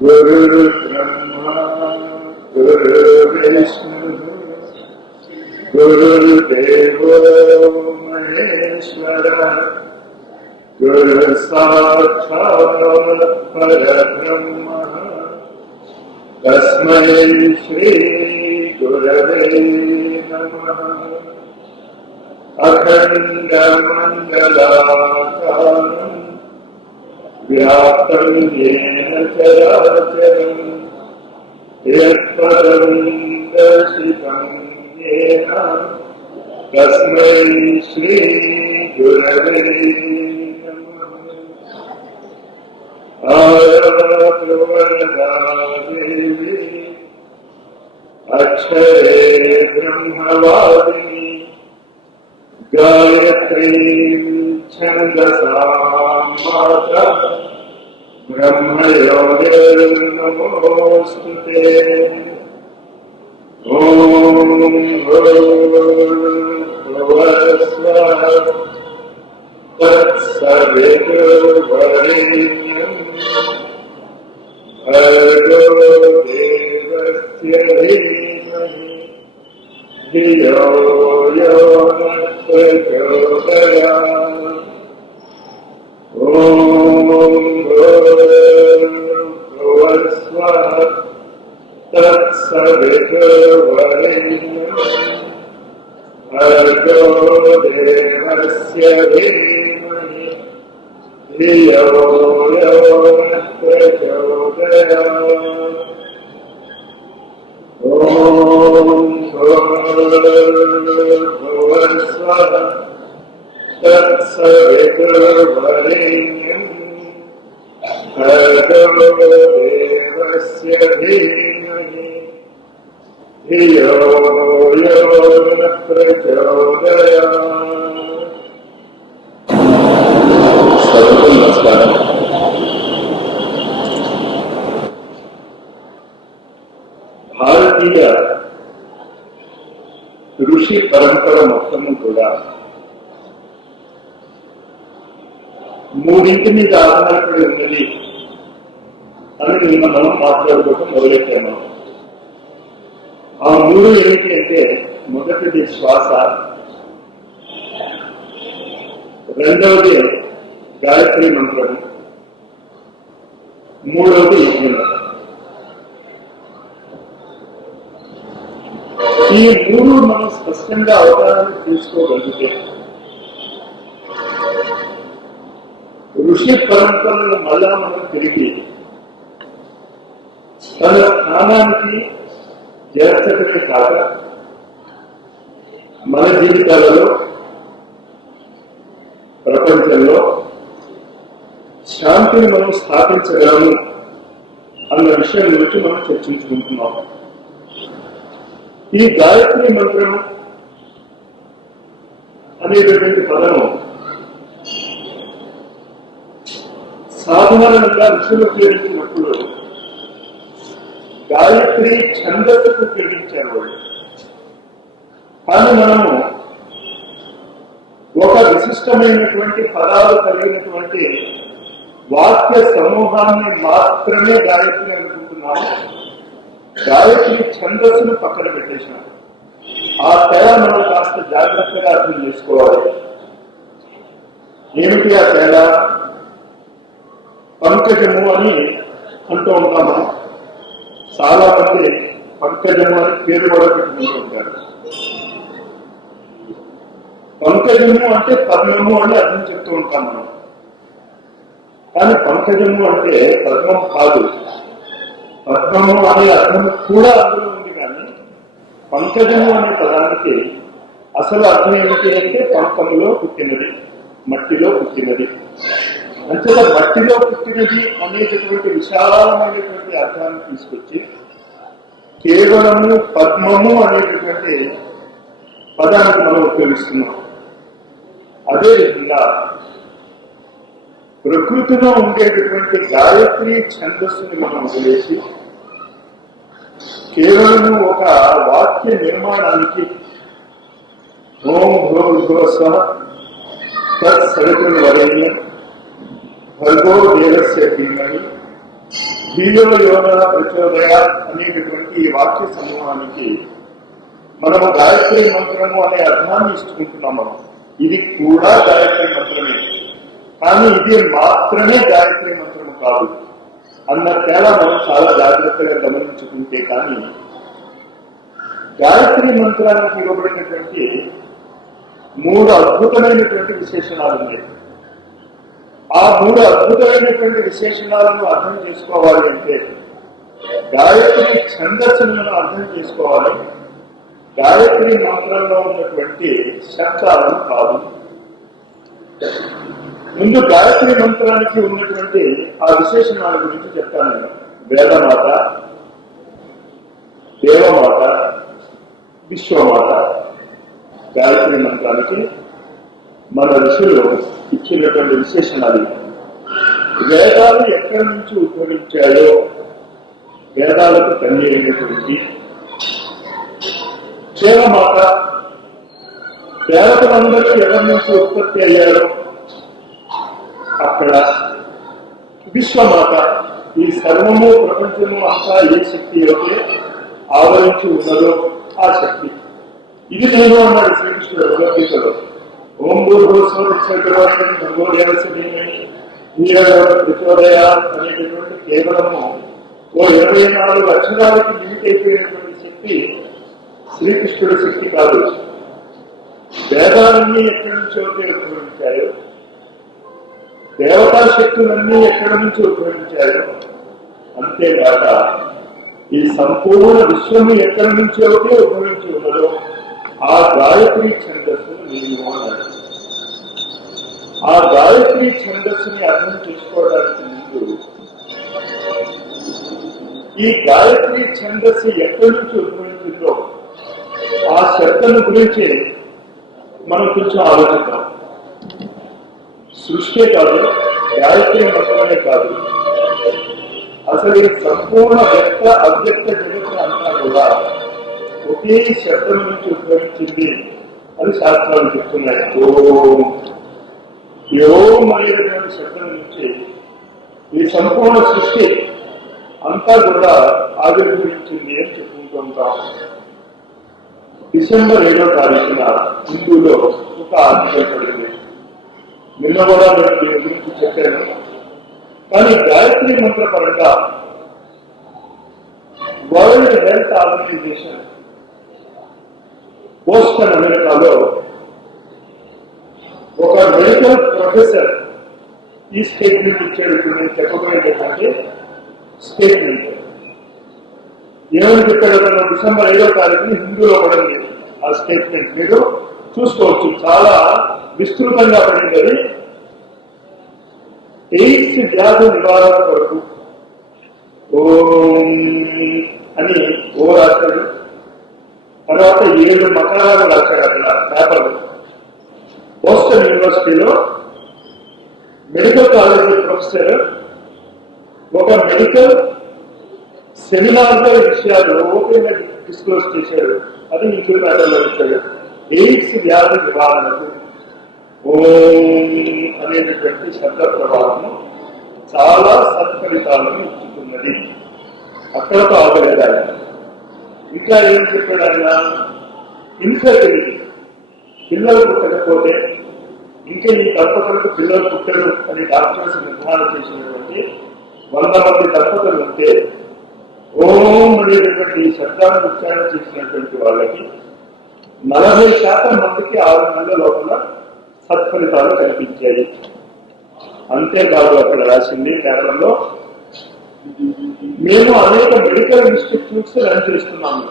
गुरुर्ब्रह्मा गुरुर्विष्णु गुरुर्देवो महेश्वरः गुरुसाक्षात् परब्रह्मः तस्मै श्री गुरवे नमः। अखण्डमण्डलाकारम् व्याप्तं येन चराचरं यत्पदं दर्शितं येन तस्मै श्री गुरवे नमः। आयातु वरदा देवी अक्षरे ब्रह्मवादिनी गायत्रीं छन्दसा माता ब्रह्मयोनिर्नमोऽस्तुते। ॐ भूर्भुवस्सुवः तत्सवितुर्वरेण्यं भर्गो देवस्य धीमहि धियो यो नः प्रचोदयात्। ॐ भूर्भुवस्सुवः तत्सवितुर्वरेण्यं भर्गो देवस्य धीमहि धियो यो नः प्रचोदयात्। ॐ भूर्भुवस्सुवः तत्सवितुर्वरेण्यं भर्गो देवस्य धीमहि धियो यो नः प्रचोदयात्। सर्वको नमस्कारं। భారతీయ ఋషి పరంపర మొత్తము కూడా మూడింటి మీద ఆధారపడి ఉన్నది అని నిన్న మనం మాట్లాడుకోవడం మొదలెట్టాము. ఆ మూడు ఏమిటి అంటే, మొదటిది శ్వాస, రెండవది గాయత్రి మంత్రం, మూడవది యజ్ఞం. ఈ మూడు మనం స్పష్టంగా అవగాహన తీసుకోగలిగితే ఋషి పరంపరను మళ్ళా మనం తిరిగి తన స్థానానికి చేర్చటమే కాక మన జీవితాలలో ప్రపంచంలో శాంతిని మనం స్థాపించగలము అన్న విషయం గురించి మనం చర్చించుకుంటున్నాం. ఈ గాయత్రి మంత్రం అనేటటువంటి పదము సాధారణంగా ఋషులు ఉపయోగించినప్పుడు గాయత్రి ఛందస్సుకు ఉపయోగించారు వాళ్ళు. కానీ మనము ఒక విశిష్టమైనటువంటి పదాలు కలిగినటువంటి వాక్య సమూహాన్ని మాత్రమే గాయత్రి అనుకుంటున్నాము. గాయత్రి ఛందస్సును పక్కన పెట్టేసినాం. ఆ తేడా మనం కాస్త జాగ్రత్తగా అర్థం చేసుకోవాలి. ఏమిటి ఆ తేడా? పంకజము అని అంటూ ఉంటాము. చాలా మంది పంకజము అని పేరు కూడా పెట్టుకుంటూ ఉంటారు. పంకజము అంటే పద్మము అని అర్థం చెప్తూ ఉంటాం మనం. కానీ పంకజము అంటే పద్మం కాదు. పద్మము అనే అర్థం కూడా అందులో ఉంది. కానీ పంకజము అనే పదానికి అసలు అర్థం ఏమిటి అంటే పంకములో పుట్టినది, మట్టిలో పుట్టినది. అంతేగా మట్టిలో పుట్టినది అనేటటువంటి విశాలమైనటువంటి అర్థాన్ని తీసుకొచ్చి కేవలము పద్మము అనేటటువంటి పదానికి మనం ఉపయోగిస్తున్నాం. అదేవిధంగా ప్రకృతిలో ఉండేటటువంటి గాయత్రి ఛందస్సుని మనం వదిలేసి కేవలం ఒక వాక్య నిర్మాణానికి ఓం భూర్భువః స్వః తత్సవితుర్వరేణ్యం భర్గో దేవస్య ధీమహి ధియో యోనః ప్రచోదయాత్ అనేటటువంటి ఈ వాక్య సమూహానికి మనము గాయత్రి మంత్రము అనే అర్థాన్ని ఇచ్చుకుంటున్నాం. మనం ఇది కూడా గాయత్రి మంత్రమే, కానీ ఇది మాత్రమే గాయత్రి మంత్రము కాదు అన్న తేడా మనం చాలా జాగ్రత్తగా గమనించుకుంటే కానీ గాయత్రి మంత్రానికి ఇవ్వబడినటువంటి 3 అద్భుతమైనటువంటి విశేషణాలు ఉన్నాయి. ఆ 3 అద్భుతమైనటువంటి విశేషణాలను అర్థం చేసుకోవాలి అంటే గాయత్రి ఛందస్సులను అర్థం చేసుకోవాలి, గాయత్రి మంత్రంలో ఉన్నటువంటి శబ్దాలను కాదు. ముందు గాయత్రి మంత్రానికి ఉన్నటువంటి ఆ విశేషణాల గురించి చెప్తాను నేను. వేదమాత, దేవమాత, విశ్వమాత. గాయత్రి మంత్రానికి మన ఋషులు ఇచ్చినటువంటి విశేషణాలు. వేదాలు ఎక్కడి నుంచి ఉద్భవించాయో, వేదాలకు తల్లి అయినటువంటి దేవమాత, దేవతలందరూ ఎవరి నుంచి ఉత్పత్తి అయ్యారో అక్కడ విశ్వమాత, ఈ సర్వము ప్రపంచము అంతా ఏ శక్తి అయితే ఆవరించి ఉన్నదో ఆ శక్తి. ఇది నేను అన్నాడు శ్రీకృష్ణుడు భగవద్గీతలో. ఓం భూర్భువః స్వః భర్గో దేవస్య ధీమహి ధియో యోనః ప్రచోదయాత్ అనేటటువంటి కేవలము 24 అక్షరాలకి లిమిట్ అయిపోయినటువంటి శక్తి శ్రీకృష్ణుడి శక్తి కాదు. వేదాలన్నీ ఎక్కడి నుంచో ఉద్భవించాయో, దేవతా శక్తులన్నీ ఎక్కడి నుంచి ఉద్భవించాయో, అంతేకాక ఈ సంపూర్ణ విశ్వము ఎక్కడి నుంచి అయితే ఉద్భవించి ఉన్నదో ఆ గాయత్రి ఛందస్సును నేను అన్నాడు. ఆ గాయత్రి ఛందస్సుని అర్థం చేసుకోవడానికి ముందు ఈ గాయత్రి ఛందస్సు ఎక్కడి నుంచి ఉద్భవించిందో ఆ శబ్దం గురించి మనం కొంచెం ఆలోచిద్దాం. సృష్టి కాదు, గాయత్రి మంత్రమే కాదు, అసలు ఈ సంపూర్ణ వ్యక్త అవ్యక్త జగత్తు అంతా కూడా ఒకే శబ్దం నుంచి ఉద్భవించింది అని శాస్త్రాలు చెప్తున్నాయి. ఓం అనేటువంటి శబ్దం నుంచి ఈ సంపూర్ణ సృష్టి అంతా కూడా ఆవిర్భవించింది అని చెప్పుకుంటూ ఉంటాం. డిసెంబర్ 7వ తారీఖున హిందూలో ఒక ఆర్టికల్ పడింది. నిన్న కూడా నేను దీని గురించి చెప్పాను. కానీ గాయత్రి మంత్ర పరంగా వరల్డ్ హెల్త్ ఆర్గనైజేషన్ బోస్టన్ అమెరికాలో ఒక మెడికల్ ప్రొఫెసర్ ఈ స్టేట్మెంట్ ఇచ్చాడు. ఇప్పుడు నేను చెప్పబోయేటంటే స్టేట్మెంట్ ఏమని చెప్పాడు? అతను డిసెంబర్ 5వ తారీఖుని హిందూలో పడింది. ఆ స్టేట్మెంట్ మీరు చూసుకోవచ్చు, చాలా విస్తృతంగా పడింది. అది ఎయిడ్స్ వ్యాధి నివారణ కొరకు ఓం అని ఓ రాశాడు. తర్వాత 7 మకరాలు రాశాడు అక్కడ పేపర్లు. బోస్టన్ యూనివర్సిటీలో మెడికల్ కాలేజీ ప్రొఫెసర్ ఒక మెడికల్ సెమినార్లో విషయాలు ఓపెన్ గా డిస్క్లోజ్ చేశాడు. అది ఇంకో పేపర్లో ఇచ్చాడు. ఎయిడ్స్ వ్యాధి నివారణకు ఓం అనేటటువంటి శబ్ద ప్రభావం చాలా సత్ఫలితాలను ఇచ్చుతున్నది. అక్కడతో ఆగలేదు ఆయన. ఇంకా ఏం చెప్పాడు ఆయన? ఇన్ఫెర్టిలిటీ, పిల్లలు పుట్టకపోతే ఇంకా ఈ దంపతులకు పిల్లలు పుట్టరు అని డాక్టర్స్ నిర్ధారణ చేసినటువంటి 100 మంది దంపతులు ఉంటే ఓం అనేటటువంటి ఈ శబ్దాన్ని ఉచ్చారణ చేసినటువంటి వాళ్ళకి 40% మందికి 6 నెలల లోపల సత్ఫలితాలు కనిపించాయి. అంతేకాదు అక్కడ రాసింది కేరళలో మేము అనేక మెడికల్ ఇన్స్టిట్యూట్స్ రన్ చేస్తున్నాము.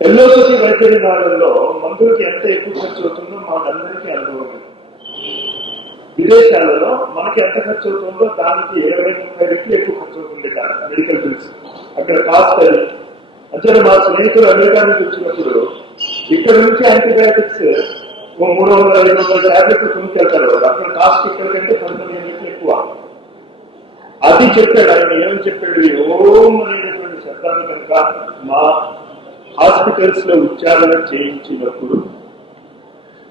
ఎల్ఓసి వైద్య విధానంలో మందులకి ఎంత ఎక్కువ ఖర్చు అవుతుందో మాకందరికీ అనుభవం. విదేశాలలో మనకి ఎంత ఖర్చు అవుతుందో దానికి 20-30 రెట్లు ఎక్కువ ఖర్చు అవుతుంది మెడికల్ బిల్స్. అక్కడ కాస్ట్ అది. అంటే మా స్నేహితులు అమెరికా నుంచి వచ్చినప్పుడు ఇక్కడ నుంచి యాంటీబయాటిక్స్ 300-500 టాబ్లెట్లు కొనుక్కెళ్తారు. అక్కడ కాస్ట్ ఇక్కడ కంటే 15 రెట్లు ఎక్కువ. అది చెప్పాడు ఆయన. ఏమని చెప్పాడు? ఓం అనేటువంటి శబ్దాన్ని కనుక మా హాస్పిటల్స్ లో ఉచ్చారణ చేయించినప్పుడు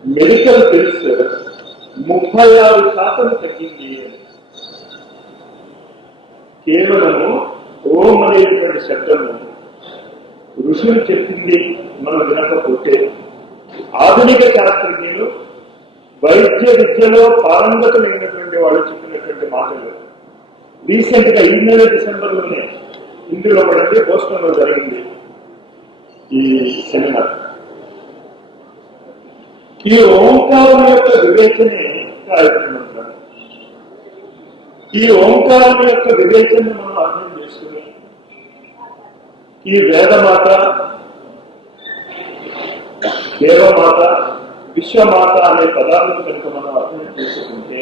మెడికల్ బిల్స్ 36% తగ్గింది. కేవలము ఓం అనేటువంటి శబ్దము ఋషులు చెప్పింది మనం వినకపోతే ఆధునిక శాస్త్రజ్ఞులు వైద్య విద్యలో పారంగతులైనటువంటి వాళ్ళు చెప్పినటువంటి మాటలు. రీసెంట్ గా ఈ నెల డిసెంబర్లోనే ఇందులో పడండి బోస్టన్ లో జరిగింది ఈ సెమినార్. ఈ ఓంకారం యొక్క వివేచనే గాయత్రి మంత్రం. ఈ ఓంకారం యొక్క వివేచన మనం అర్థం చేసుకుని ఈ వేదమాత, దేవమాత, విశ్వమాత అనే పదాలను కనుక మనం అర్థం చేసుకుంటే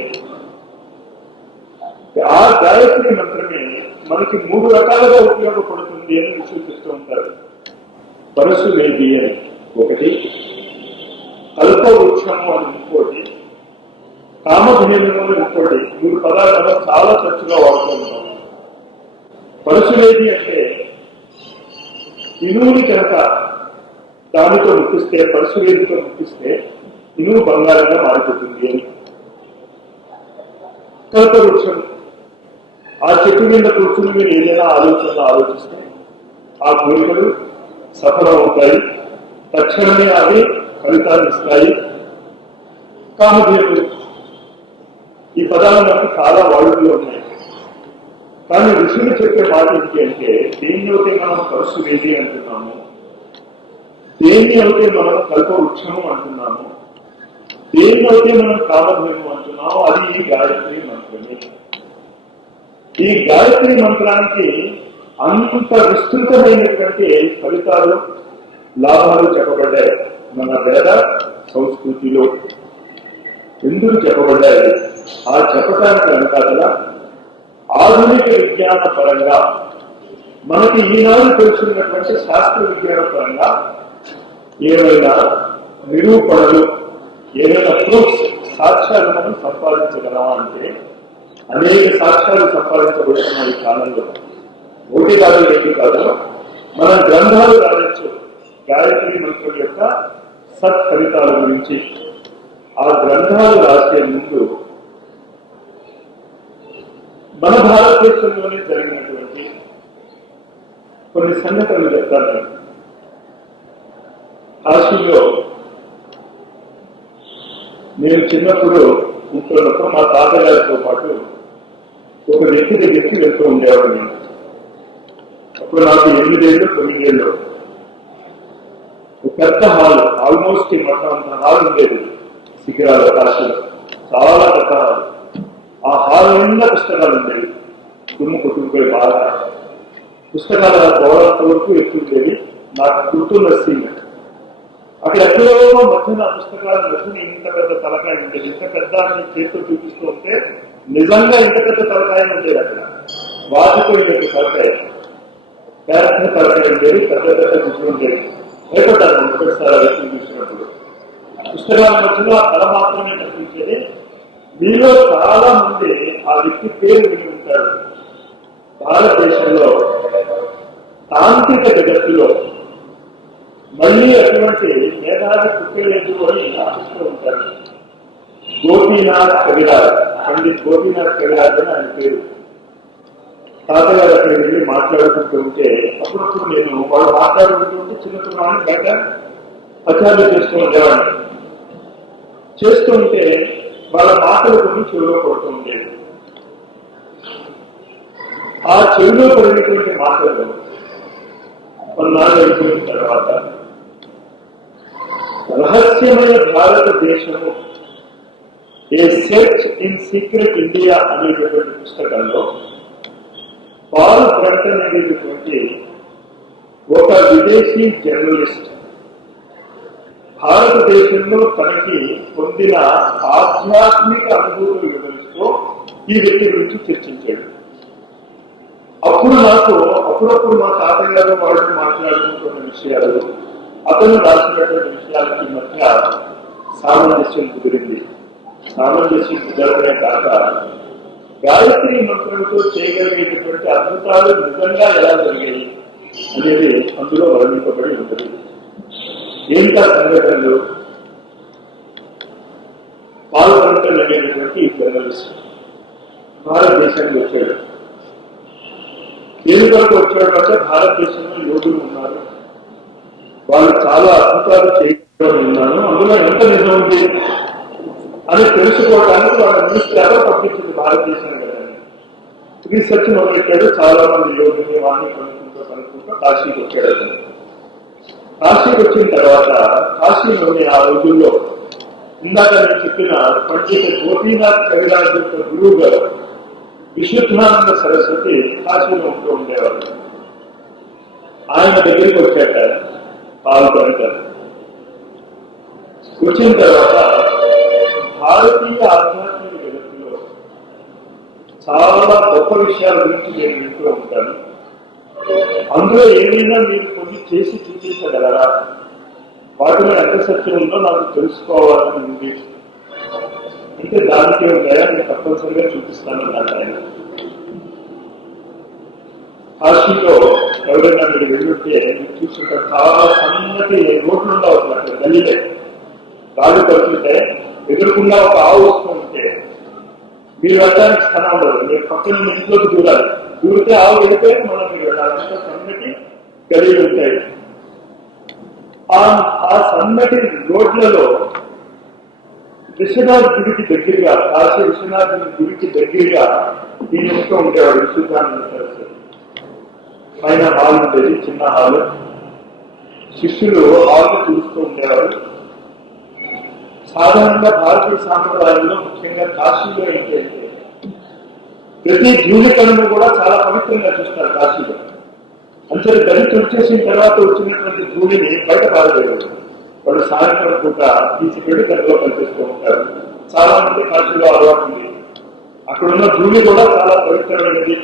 ఆ గాయత్రి మంత్రమే మనకి 3 రకాలుగా ఉపయోగపడుతుంది అని సూచిస్తూ ఉంటారు. పరశువేది అని ఒకటి, కల్పవృక్షము అని ఇంకోటి, కామధేనువు అని ఇంకోటి. 3 పదాలు మనం చాలా తరచుగా వాడుతూ ఉంటాం. పరశువేది అంటే ఇనువుని కనుక దానితో ముట్టిస్తే, పరశువేదితో ముట్టిస్తే ఇనువు బంగారంగా మారిపోతుంది అని. కల్పవృక్షం, ఆ చెట్టు మీద కూర్చుని మీరు ఏదైనా ఆలోచనలు ఆలోచిస్తే ఆ కోరికలు సఫలం అవుతాయి, తక్షణమే అవి ఫలితాలు ఇస్తాయి. కామధేనువు, ఈ పదాలు నాకు చాలా వాడుకలో ఉన్నాయి. కానీ ఋషులు చెప్పే మాట ఏంటి అంటే, దేనిలోకి మనం పరశువేది అంటున్నాము, దేన్ని అయితే మనం కల్పవృక్షము అంటున్నాము, దేనిలోకి మనం కామధేనువు అంటున్నాము, అది ఈ గాయత్రి మంత్రమే. ఈ గాయత్రి మంత్రానికి అంత విస్తృతమైనటువంటి ఫలితాలు, లాభాలు చెప్పబడ్డాయి మన వేద సంస్కృతిలో. ఎందుకు చెప్పబడ్డాయి? ఆ చెప్పటానికి వెనకాల ఆధునిక విజ్ఞాన పరంగా మనకి ఈనాడు తెలుసుకున్నటువంటి శాస్త్ర విజ్ఞాన పరంగా ఏమైనా నిరూపణలు, ఏమైనా ప్రూఫ్స్, సాక్ష్యాలు మనం సంపాదించగలమా అంటే అనేక సాక్ష్యాలు సంపాదించబడుతున్న ఈ కాలంలో. ఒకటి కాదు, 2 కాదు, మన గ్రంథాలు రాయొచ్చు గాయత్రి మంత్రం యొక్క సత్ఫలితాల గురించి. ఆ గ్రంథాలు రాసే ముందు మన భారతదేశంలోనే జరిగినటువంటి కొన్ని సంఘటనలు చెప్తాను. కాశీలో నేను చిన్నప్పుడు ఉంటున్నప్పుడు మా తాతగారితో పాటు ఒక వ్యక్తి దగ్గరికి వెళ్తూ ఉండేవాడు. నేను అప్పుడు నాకు 8 ఏళ్ళు 9 ఏళ్ళు. ఒక పెద్ద హాల్, ఆల్మోస్ట్ ఈ మొత్తం అంత హాల్ ఉండేది శిఖరాల కాశీలో, చాలా పెద్ద హాల్. ఆ హాల్ నిండా పుస్తకాలు ఉండేవి, దుమ్ము కొట్టుకుపోయి బాగా. పుస్తకాల గోడంత వరకు ఎక్కుండేవి. నాకు గుర్తున్న సీన్, అక్కడ ఎక్కడో మధ్యన పుస్తకాల మధ్యన ఇంత పెద్ద తలకాయ ఉండేది. ఇంత పెద్ద చేతితో చూపిస్తూ ఉంటే నిజంగా ఇంత పెద్ద తలకాయ ఉండేది. అక్కడ వాటిపోయి పెద్ద తలకాయ, పెద్ద తలకాయ ఉండేది, పెద్ద పెద్ద గుర్తు ఉండేది. భయపడ్డాను ఒకసారి వ్యక్తులు చూసినప్పుడు. పుస్తకాల మధ్యలో ఆ తల మాత్రమే కనిపించేది. మీలో చాలా మంది ఆ వ్యక్తి పేరు విని ఉంటారు. భారతదేశంలో తాంత్రిక జగత్తులో మళ్ళీ అటువంటి మేధావి పుట్టలేదు అని ఆశిస్తూ ఉంటారు. గోపీనాథ్ కవిరాజ్, పండిత్ గోపీనాథ్ కవిరాజ్ అని ఆయన పేరు. తాతగారు అక్కడికి వెళ్ళి మాట్లాడుకుంటూ ఉంటే అప్పుడప్పుడు నేను వాళ్ళు మాట్లాడుకుంటూ ఉంటే చిన్నప్పుడు బయట పచారులు చేస్తూ ఉండేవాడిని. చేస్తూ ఉంటే వాళ్ళ మాటలు కొన్ని చెవిలో పడుతూ ఉండేవి. ఆ చెవిలో పడినటువంటి మాటలు కొన్నాళ్ళు అయిపోయిన తర్వాత రహస్యమైన భారతదేశము, a search in secret India అనేటటువంటి పుస్తకంలో పాల్ బ్రంటన్ అనేటటువంటి ఒక విదేశీ జర్నలిస్ట్ భారతదేశంలో తనకి పొందిన ఆధ్యాత్మిక అనుభూతులు వివరిస్తూ ఈ వ్యక్తి గురించి చర్చించాడు. అప్పుడు నాకు అప్పుడప్పుడు మా తాతయ్య గారు వాళ్ళు మాట్లాడుకుంటున్న విషయాలు, అతను రాసినటువంటి విషయాలకి మధ్య సామంజస్యం కుదిరింది. సామంజస్యం కుదరడమే కాక గాయత్రి మంత్రంతో చేయగలిగేటటువంటి అద్భుతాలు నిజంగా ఎలా జరిగాయి అనేది అందులో వర్ణింపబడి ఉంటుంది. ఏంటా సంఘటనలు? పాల్గొనటం అనేటువంటి జర్నలిస్ట్ భారతదేశానికి వచ్చాడు. దేని వరకు వచ్చాడు అంటే భారతదేశంలో యోగులు ఉన్నారు, వాళ్ళు చాలా అద్భుతాలు చేయడం విన్నాను, అందులో ఎంత నిజం ఉంది అని తెలుసుకోవడానికి వాళ్ళ న్యూస్ పేపర్ పంపించింది భారతదేశం కదా. రీసెర్చ్ మొదలెట్టాడు. చాలా మంది యోగుల్ని వాడిని కనుక్కుంటూ కాశీకి వచ్చాడు. కాశీకి వచ్చిన తర్వాత కాశీలోని ఆ రోజుల్లో ఇందాక నేను చెప్పిన పండిత గోపీనాథ్ కవిరాజ్ యొక్క గురువు గారు విశుద్ధానంద సరస్వతి కాశీలో ఉంటూ ఉండేవారు. ఆయన దగ్గరికి వచ్చాక పాల్గొంటారు. వచ్చిన తర్వాత భారతీయ ఆధ్యాత్మిక జగత్తులో చాలా గొప్ప విషయాల గురించి నేను వింటూ ఉంటాను. అందులో ఏమైనా మీరు కొన్ని చేసి చూపించగలరా? వాటిలో ఎంత సత్యం ఉందో నాకు తెలుసుకోవాలని ఉంది. అంటే దానికి ఉన్నాయా నేను తప్పనిసరిగా చూపిస్తాను అన్నాడు ఆయన. కాశీలో ఎవరైనా మీరు వెళ్ళుంటే మీరు చూస్తుంటారు, చాలా సన్నటి రోడ్లు ఉండవు అక్కడ గల్లీలే. రాళ్ళు పడుతుంటే ఎదురుకుండా ఒక ఆవు వస్తూ ఉంటే మీరు వెళ్ళడానికి స్థలం ఉండదు. మీరు పక్కన ఇంట్లోకి దూరాలి. దూరితే ఆవు వెళితే మనం మీరు వెళ్ళాలంటే సన్నటి గలీలు ఉంటాయి. ఆ సన్నటి రోడ్లలో విశ్వనాథ్ గుడికి దగ్గరగా, కాశీ విశ్వనాథ్ గుడికి దగ్గరగా ఈయన వస్తూ ఉండేవాడు విశుద్ధానంద సరస్వతి. పైన హాల్ ఉండేది, చిన్న హాల్. శిష్యులు హాల్ చూస్తూ ఉండేవారు. సాధారణంగా భారతీయ సాంప్రదాయంలో ముఖ్యంగా కాశీలో ఏంటంటే ప్రతి ధూళికణను కూడా చాలా పవిత్రంగా చూస్తారు కాశీలో. అంటే గది తుడిచేసిన తర్వాత వచ్చినటువంటి ధూళిని బయట పారవేయవచ్చు. వాళ్ళు సాయంత్రం పూట తీసుకెళ్లి గదిలో కనిపిస్తూ ఉంటారు. చాలా మంది కాశీలో అలవాటు ఉంది. అక్కడున్న ధూళి కూడా చాలా పవిత్రమైనది,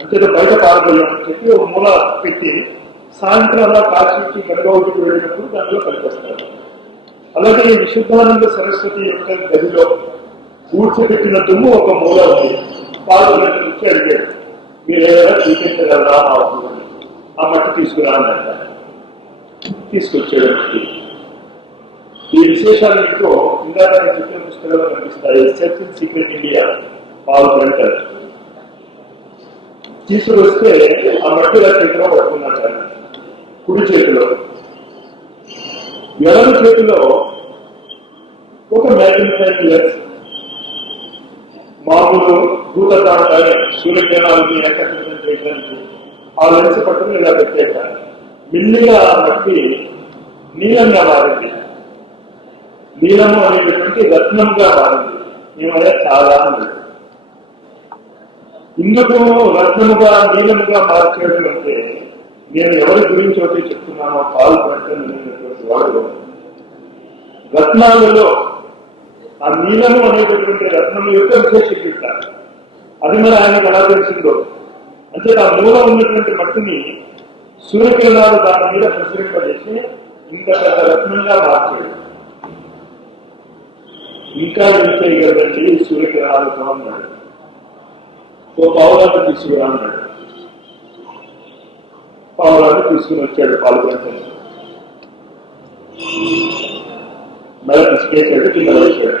అంతే బయట పారవేయాలని చెప్పి ఒక మూల పెట్టి సాయంత్రం అలా కాశీకి గంగోటికి వెళ్ళినప్పుడు దానిలో కనిపిస్తారు. అలాగే ఈ విశుద్ధానంద సరస్వతి యొక్క గదిలో కూర్చోబెట్టిన దుమ్ము ఒక మూల ఉంది. పాల్గొన్నట్టు నుంచి అడిగాడు, మీరు ఏదైనా చూపించగలరా? ఆ మట్టి తీసుకురా అన్నట్ట. తీసుకొచ్చాడు మట్టి. ఈ విశేషాలతో ఇందాక నేను చెప్పిన పుస్తకాలు కనిపిస్తాయి. సెర్చ్ ఇన్ సీక్రెట్ ఇండియా పాల్గొంటారు. తీసుకొస్తే ఆ మట్టి చేతిలో పట్టుకున్నాడు. కుడి చేతిలో, ఎడమ చేతిలో ఒక మ్యాగ్నిఫైయింగ్ లెన్స్, మామూలు భూతదాటాన్ని సూర్యకిరణాలని ఏకత్రితం చేయడానికి ఆ లెన్స్ పట్టుకుని ఇలా పెట్టాక మిల్లిగా మట్టి నీలంగా మారింది. నీలము అనేటువంటి రత్నంగా మారింది. ఏమైనా చాలా ఉంది. ఇందుకు రత్నముగా నీలముగా మార్చేయడం అంటే నేను ఎవరి గురించి ఒకటి చెప్తున్నానో పాల్గొనటువంటి వాడు రత్నాలలో ఆ నీలము అనేటటువంటి రత్నము యొక్క విశేషత అది మరి ఆయనకు ఎలా తెలిసిందో. అంటే ఆ మూల ఉన్నటువంటి మట్టిని సూర్యకిరణాలు దాని మీద ప్రసరింపజేసి ఇంత పెద్ద రత్నంగా మార్చాడు. ఇంకా ఏం చేయగలదండి సూర్యకిరణాలతో అన్నాడు. ఓ పావులాన్ని తీసుకురా అన్నాడు. పావులాన్ని తీసుకుని వచ్చాడు పాల్గొంటాడు. మెడ తీసుకేసాడు, కింద వేసాడు.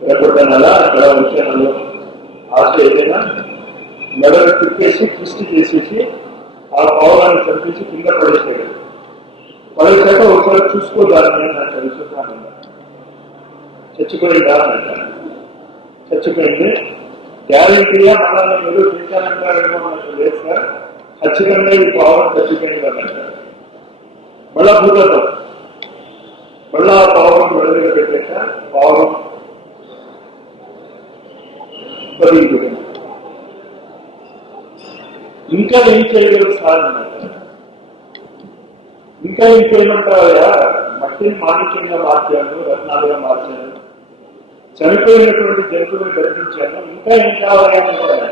విరగొట్టనలా మెడ వచ్చానలో ఆశ ఏదైనా మెడను తిప్పేసి దృష్టి చేసేసి ఆ పావులాన్ని చంపేసి కింద పడేసాడు. పడేసాక ఒకసారి చూసుకోదాన్ని నాకు తెలుసుకున్నాను. చచ్చిపోయిందా అంటాను. చచ్చిపోయింది. గ్యారెంటీగా మళ్ళా ఏదో చేశానంటారేమో నాకు లేదు సార్, ఖచ్చితంగా ఈ పావులం చచ్చిపోయింది అని అంటారు. మళ్ళా భూగతం, మళ్ళా ఆ పావులం మెడ పెట్టాక పావులం బతికిపోయింది. ఇంకా ఏం చేయగలరు సార్ అన్నట్టు. ఇంకా ఇంకేమంటారా, మట్టిని మాణిక్యంగా మార్చాను, రత్నాలుగా మార్చాను, చనిపోయినటువంటి జంతువుని కల్పించాను, ఇంకా ఏం కావాలి అంటారా?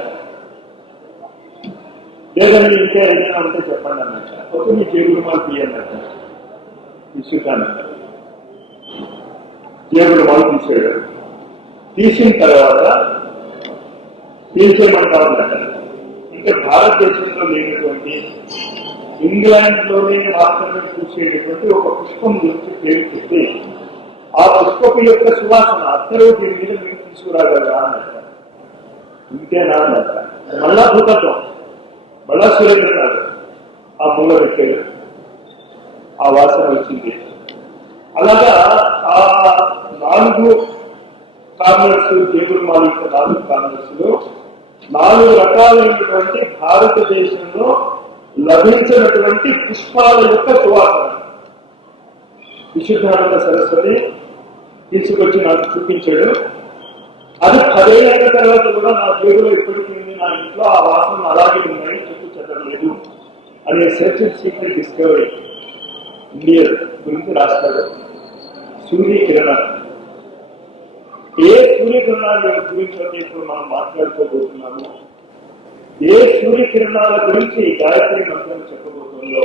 లేదండి ఇంకా ఏదైనా ఉంటే చెప్పండి అన్నట్ట. ఒక మీ జేబులు మాలు తీయన్నట్ట, తీసుకుంటానంట. జేబులు మాలు తీసాడు. తీసిన తర్వాత తీసేయమంటామన్నట్ట. ఇంకా భారతదేశంలో లేనటువంటి, ఇంగ్లాండ్ లోనే మాత్రమే చూసేటటువంటి ఒక పుష్పం గురించి పేరుతుంది. ఆ పుష్పపు యొక్క సువాసన అత్తరు దీని మీద మీరు తీసుకురాగలరా అన్నట్ట. ఇంతేనా అన్నట్ట. మళ్ళా భూతత్వం, మళ్ళా సురేంద్రనాథ్ ఆ మూల పెట్టాడు, ఆ వాసన వచ్చింది. అలాగా ఆ 4 కార్నర్స్, జేబుల్ మాల్ యొక్క 4 కార్నర్స్ లో 4 రకాలైనటువంటి భారతదేశంలో లభించినటువంటి పుష్పాల యొక్క సువాసన విశుద్ధానంద సరస్వతి తీసుకొచ్చి నాకు చూపించాడు. అది 10 ఏళ్ల తర్వాత కూడా నా జేబులో ఇప్పటికీ ఉంది, నా ఇంట్లో ఆ వాసన అలాగే ఉన్నాయి, చెప్పు చెప్పలేదు అనే search and secret discovery India గురించి రాస్తాడు. సూర్యకిరణాలు, ఏ సూర్యకిరణాల గురించి అయితే ఇప్పుడు మనం మాట్లాడుకోబోతున్నాము, ఏ సూర్యకిరణాల గురించి గాయత్రి మంత్రం చెప్పబోతుందో,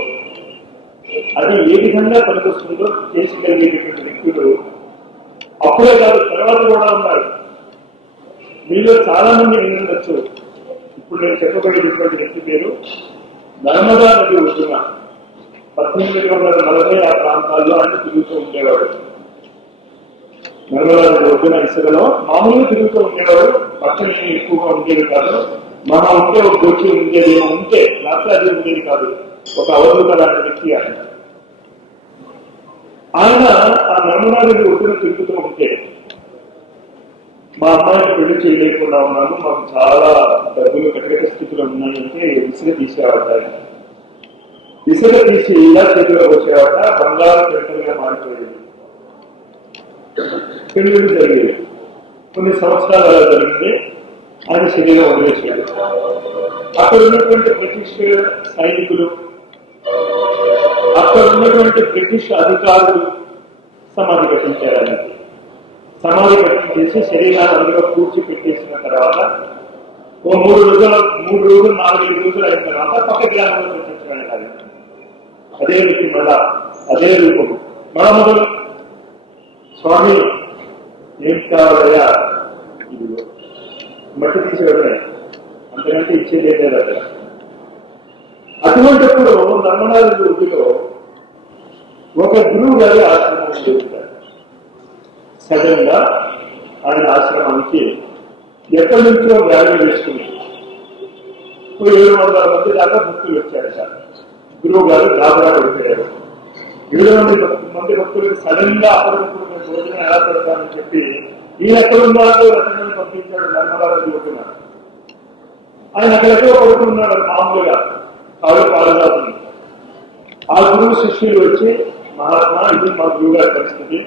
అది ఏ విధంగా పనికొస్తుందో చేసిగలిగేటటువంటి వ్యక్తులు అప్పుడే కాదు తర్వాత కూడా ఉన్నారు. మీలో చాలా మంది వినుండొచ్చు. ఇప్పుడు నేను చెప్పబడినటువంటి వ్యక్తి పేరు నర్మదా నది ఒడ్డున 1840 ఆ ప్రాంతాల్లో అన్ని తిరుగుతూ ఉండేవాడు. నర్మదా నది ఒడ్డున ఇసుకలో మామూలుగా తిరుగుతూ ఉండేవాడు. పచ్చని ఎక్కువగా ఉండేది కాదు. మహా ఉంటే ఒక గొచ్చి ఉండేది, ఉంటే లేకపోతే అది ఉండేది కాదు. ఒక అవధూత లాంటి వ్యక్తి ఆయన. ఆయన ఆ నర్మదా నది ఒడ్డున తిరుగుతూ ఉంటే, మా అమ్మాయిని పెళ్లి చేయలేకుండా ఉన్నాను, మాకు చాలా డబ్బులు కట్టగట స్థితిలో ఉన్నాయంటే ఇసుక తీసేవాట. ఇసుక తీసి ఇలా చేతిలో వచ్చేవాట, బంగారు పెంటలుగా మారిపోయేది. పెళ్లిళ్ళు జరిగేది. కొన్ని సంవత్సరాలు అలా జరిగింది. ఆయన శరీరం వదిలేశాడు. అక్కడ ఉన్నటువంటి బ్రిటిష్ సైనికులు, అక్కడ ఉన్నటువంటి బ్రిటిష్ అధికారులు సమాధి కట్టించారు. ఆయనకి సమాధి కట్టించేసి శరీరాన్ని అందులో కూర్చిపెట్టేసిన తర్వాత ఓ 3 రోజులు 4 రోజులు అయిన తర్వాత పక్క గ్రామంలో పెట్టించాడు. అదే వ్యక్తి మళ్ళా అదే రూపం మళ్ళా మొదలు, స్వామి ఏం కావాలయ్యా, ఇదిగో మట్టి తీసేవాడే, అంతకంటే ఇచ్చేదే లేదు అక్కడ. అటువంటిప్పుడు నర్మదా నది ఒడ్డులో ఒక గురువు గారి ఆశ్రమం చేస్తారు. సడన్ గా ఆయన ఆశ్రమానికి ఎక్కడి నుంచో వ్యాధి వేసుకుని 700 మంది దాకా భక్తులు వచ్చారు సార్. గురువు గారు గాబరా పడిపోయారు. 700 మంది భక్తులకు సడన్ గా అప్పటికప్పుడు నేను భోజనం ఎలా పెడతానని చెప్పి ఈయన ఎక్కడున్నారో రచనని పంపించాడు నర్మదా నది ఒడ్డున. ఆయన అక్కడెక్కడో పడుకున్నాడు మామూలుగా కాలు పాలదాతని. ఆ గురువు శిష్యులు వచ్చి, మహాత్మా ఇది మా గురువు గారి పరిస్థితి,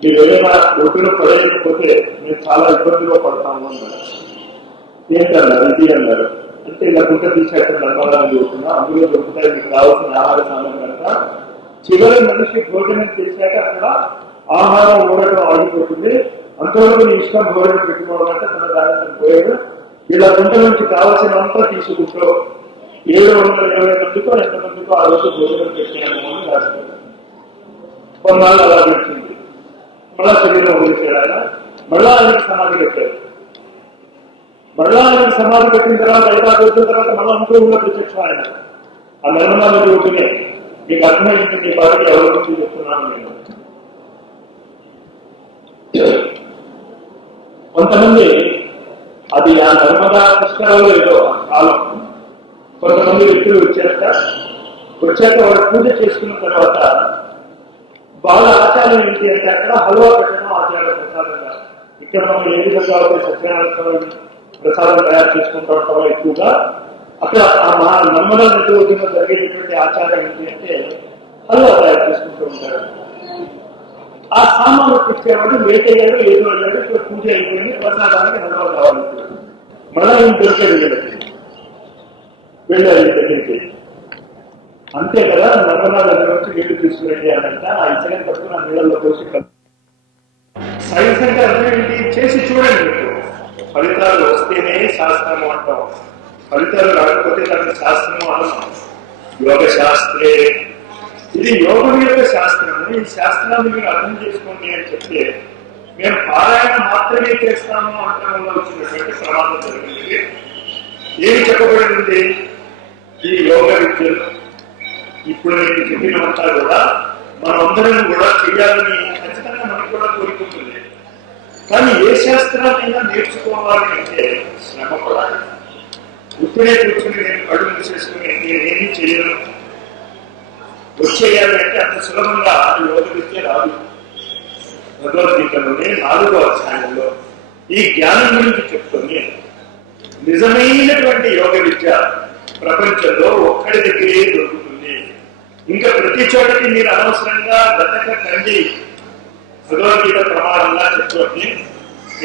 మీరు ఏదైనా ఒడ్డున పడేయకపోతే మేము చాలా ఇబ్బందిలో పడతాము అన్నారు. ఏంటన్నారు, ఇది అన్నారు. అంటే ఇలా గుంట తీసేట నర్మదా నది ఒడ్డున అందులో దొరుకుతాయి మీకు కావాల్సిన ఆహార సాధనం కనుక, చివరి మనిషి భోజనం చేశాక అక్కడ ఆహారం ఊడటం ఆగిపోతుంది, అంతవరకు నీ ఇష్టం భోజనం పెట్టుకోవాలంటే తన దాన్ని పోయాడు. ఇలా గుంట నుంచి కావాల్సినంతా తీసుకుంటూ 720 మందికో ఎంతమందికో ఆ రోజు భోజనం పెట్టాము అని రాస్తారు. కొన్నాళ్ళు అలా పెట్టింది. మళ్ళా శరీరం వదిలేశాడు ఆయన. మళ్ళా ఆయనకి సమాధి పెట్టారు. మళ్ళా ఆయనకి సమాధి పెట్టిన తర్వాత 5 రోజుల తర్వాత మళ్ళా ఇంట్లో ప్రత్యక్షం ఆయన. ఆ నర్మదా నది ఒడ్డునే. మీకు అర్థమైంది మీ బాధ్యత ఎవరి గురించి చెప్తున్నాను నేను. కొంతమంది అది ఆ నర్మదా పుష్కరాలు ఏదో కాలం కొంతమంది వ్యక్తులు వచ్చాక వాళ్ళు పూజ చేసుకున్న తర్వాత వాళ్ళ ఆచారం ఏంటి అంటే అక్కడ హల్వా పెట్టడం ఆచారం ప్రసాదంగా. ఇక్కడ మనం ఏ విధంగా అయితే సత్యనారాయణ ప్రసాదం తయారు చేసుకుంటూ ఉంటామో ఎక్కువగా, అక్కడ ఆ నర్మదా నది ఒడ్డున జరిగేటటువంటి ఆచారం ఏంటి అంటే హల్వా తయారు చేసుకుంటూ ఉంటారు. ఆ సామాన్లు తెచ్చేవాడు వేటయ్యాడు, ఏదో అయ్యాడు, ఇక్కడ పూజ అయిపోయింది, ప్రసాదానికి హల్వా కావాలి. మళ్ళా ఏం దొరికే వెళ్ళారు దగ్గరికి. అంతే కదా. నర్మదా దగ్గర నుంచి నీళ్లు తీసుకురండి అనంట ఆ ఇసుకని పట్టుకుని ఆ నీళ్ళల్లో పోసి సైన్స్ అంటే అర్థం ఏంటి? చేసి చూడండి. మీకు ఫలితాలు వస్తేనే శాస్త్రము అంటాం, ఫలితాలు రాకపోతే దాన్ని శాస్త్రము అనము. యోగ శాస్త్రే, ఇది యోగం యొక్క శాస్త్రము. ఈ శాస్త్రాన్ని మీరు అర్థం చేసుకోండి అని చెప్తే మేము పారాయణ మాత్రమే చేస్తాము అంటంలో వచ్చినటువంటి ప్రమాదం జరిగింది. ఏమి చెప్పబడింది? ఈ యోగ విద్యలు ఇప్పుడు నేను చెప్పినంతా కూడా మనందరం కూడా చేయాలని ఖచ్చితంగా మనకు కూడా కోరుకుంటుంది. కానీ ఏ శాస్త్రాన్నైనా నేర్చుకోవాలి అంటే శ్రమ పడాలి. ఇప్పుడే కూర్చుని నేను కళ్ళు మూసేసుకుని నేనేమి చేయను వచ్చేయాలి అంటే అంత సులభంగా యోగ విద్య రాదు. భగవద్గీతలోనే 4వ అధ్యాయంలో ఈ జ్ఞానం గురించి చెప్తుంది. నిజమైనటువంటి యోగ విద్య ప్రపంచంలో ఒక్కడి దగ్గరే దొరుకుతుంది. ఇంకా ప్రతి చోటకి మీరు అనవసరంగా కండి భగవద్గీత ప్రమాణంగా చెప్పుకోండి.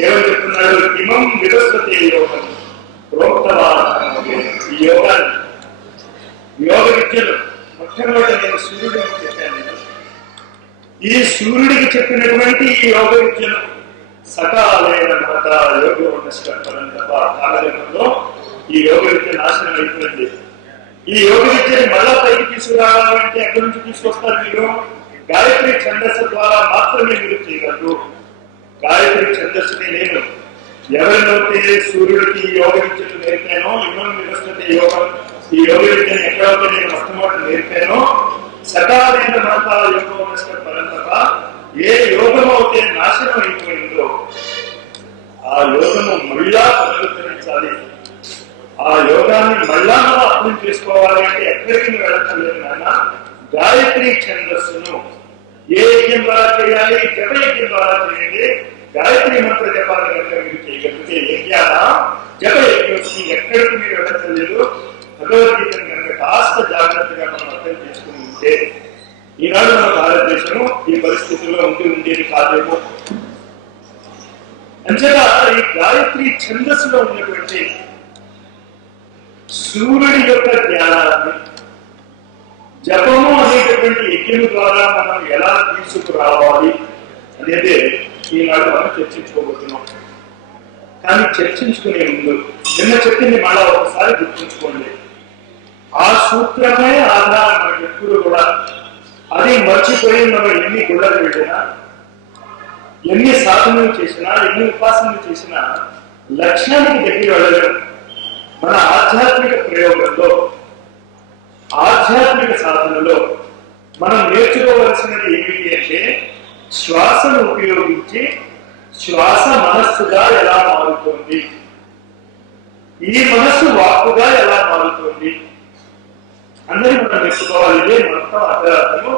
ఏమని చెప్తున్నాడు? ఇమం విరస్వతే యోగం ప్రోక్తవాన్. ఈ యోగాన్ని యోగ విద్యలు మొట్టమొదటి నేను సూర్యుడికి చెప్పాను. ఈ సూర్యుడికి చెప్పినటువంటి ఈ యోగ విద్యను సకాలైన మాత యోగ కాలజన్మంలో ఈ యోగ విద్య నాశనం అయిపోయింది. ఈ యోగ విద్యని మళ్ళా పైకి తీసుకురావాలంటే ఎక్కడి నుంచి తీసుకొస్తారు? మీరు గాయత్రి ఛందస్సు ద్వారా మాత్రమే మీరు చేయగలరు. గాయత్రి ఛందస్సుని నేను ఎవరినైతే సూర్యుడికి యోగ విద్యను నేర్పానో, ఇమం విరస్వతే యోగం, ఈ యోగ విద్యను ఎక్కడైతే నేను మొట్టమొదటి నేర్పానో సకాలైన మాత యోగ పరంతప, ఏ యోగం అయితే నాశనం అయిపోయిందో ఆ యోగము మళ్ళా పునరుద్ధరించాలి. ఆ యోగాన్ని మళ్ళా మనం అర్థం చేసుకోవాలి అంటే ఎక్కడికి వెళ్ళలేదు నాన్న. గాయత్రి ఛందస్సును ఏ యజ్ఞం ద్వారా చేయాలి? జప యజ్ఞం ద్వారా చేయండి. గాయత్రి మంత్ర జపాన్ని కనుక మీరు చేయగలిగితే యజ్ఞాన జప యజ్ఞం ఎక్కడికి మీరు వెళ్ళలేదు. భగవద్గీతను కనుక కాస్త జాగ్రత్తగా మనం అర్థం చేసుకుని ఉంటే ఈనాడు మన భారతదేశం ఈ పరిస్థితుల్లో ఉండేది కాదేమో. అంతేగా ఈ గాయత్రి ఛందస్సులో ఉన్నటువంటి సూర్యుడి యొక్క జ్ఞానాన్ని జపము అనేటటువంటి యజ్ఞం ద్వారా మనం ఎలా తీసుకురావాలి అనేది ఈనాడు మనం చర్చించుకోబోతున్నాం. కానీ చర్చించుకునే ముందు నిన్న చెప్పింది మళ్ళా ఒకసారి గుర్తుంచుకోండి. ఆ సూత్రమే ఆధారం మనకి ఎప్పుడు కూడా. అది మర్చిపోయి మనం ఎన్ని గుళ్ళకు వెళ్ళినా, ఎన్ని సాధనలు చేసినా, ఎన్ని ఉపాసనలు చేసినా లక్ష్యానికి దగ్గర వెళ్ళలేము. మన ఆధ్యాత్మిక ప్రయోగంలో, ఆధ్యాత్మిక సాధనలో మనం నేర్చుకోవలసినది ఏమిటి అంటే శ్వాసను ఉపయోగించి శ్వాస మనస్సుగా ఎలా మారుతుంది, ఈ మనస్సు వాక్కుగా ఎలా మారుతుంది అందరూ మనం నేర్చుకోవాలి. ఇదే మొత్తం అర్థార్థము.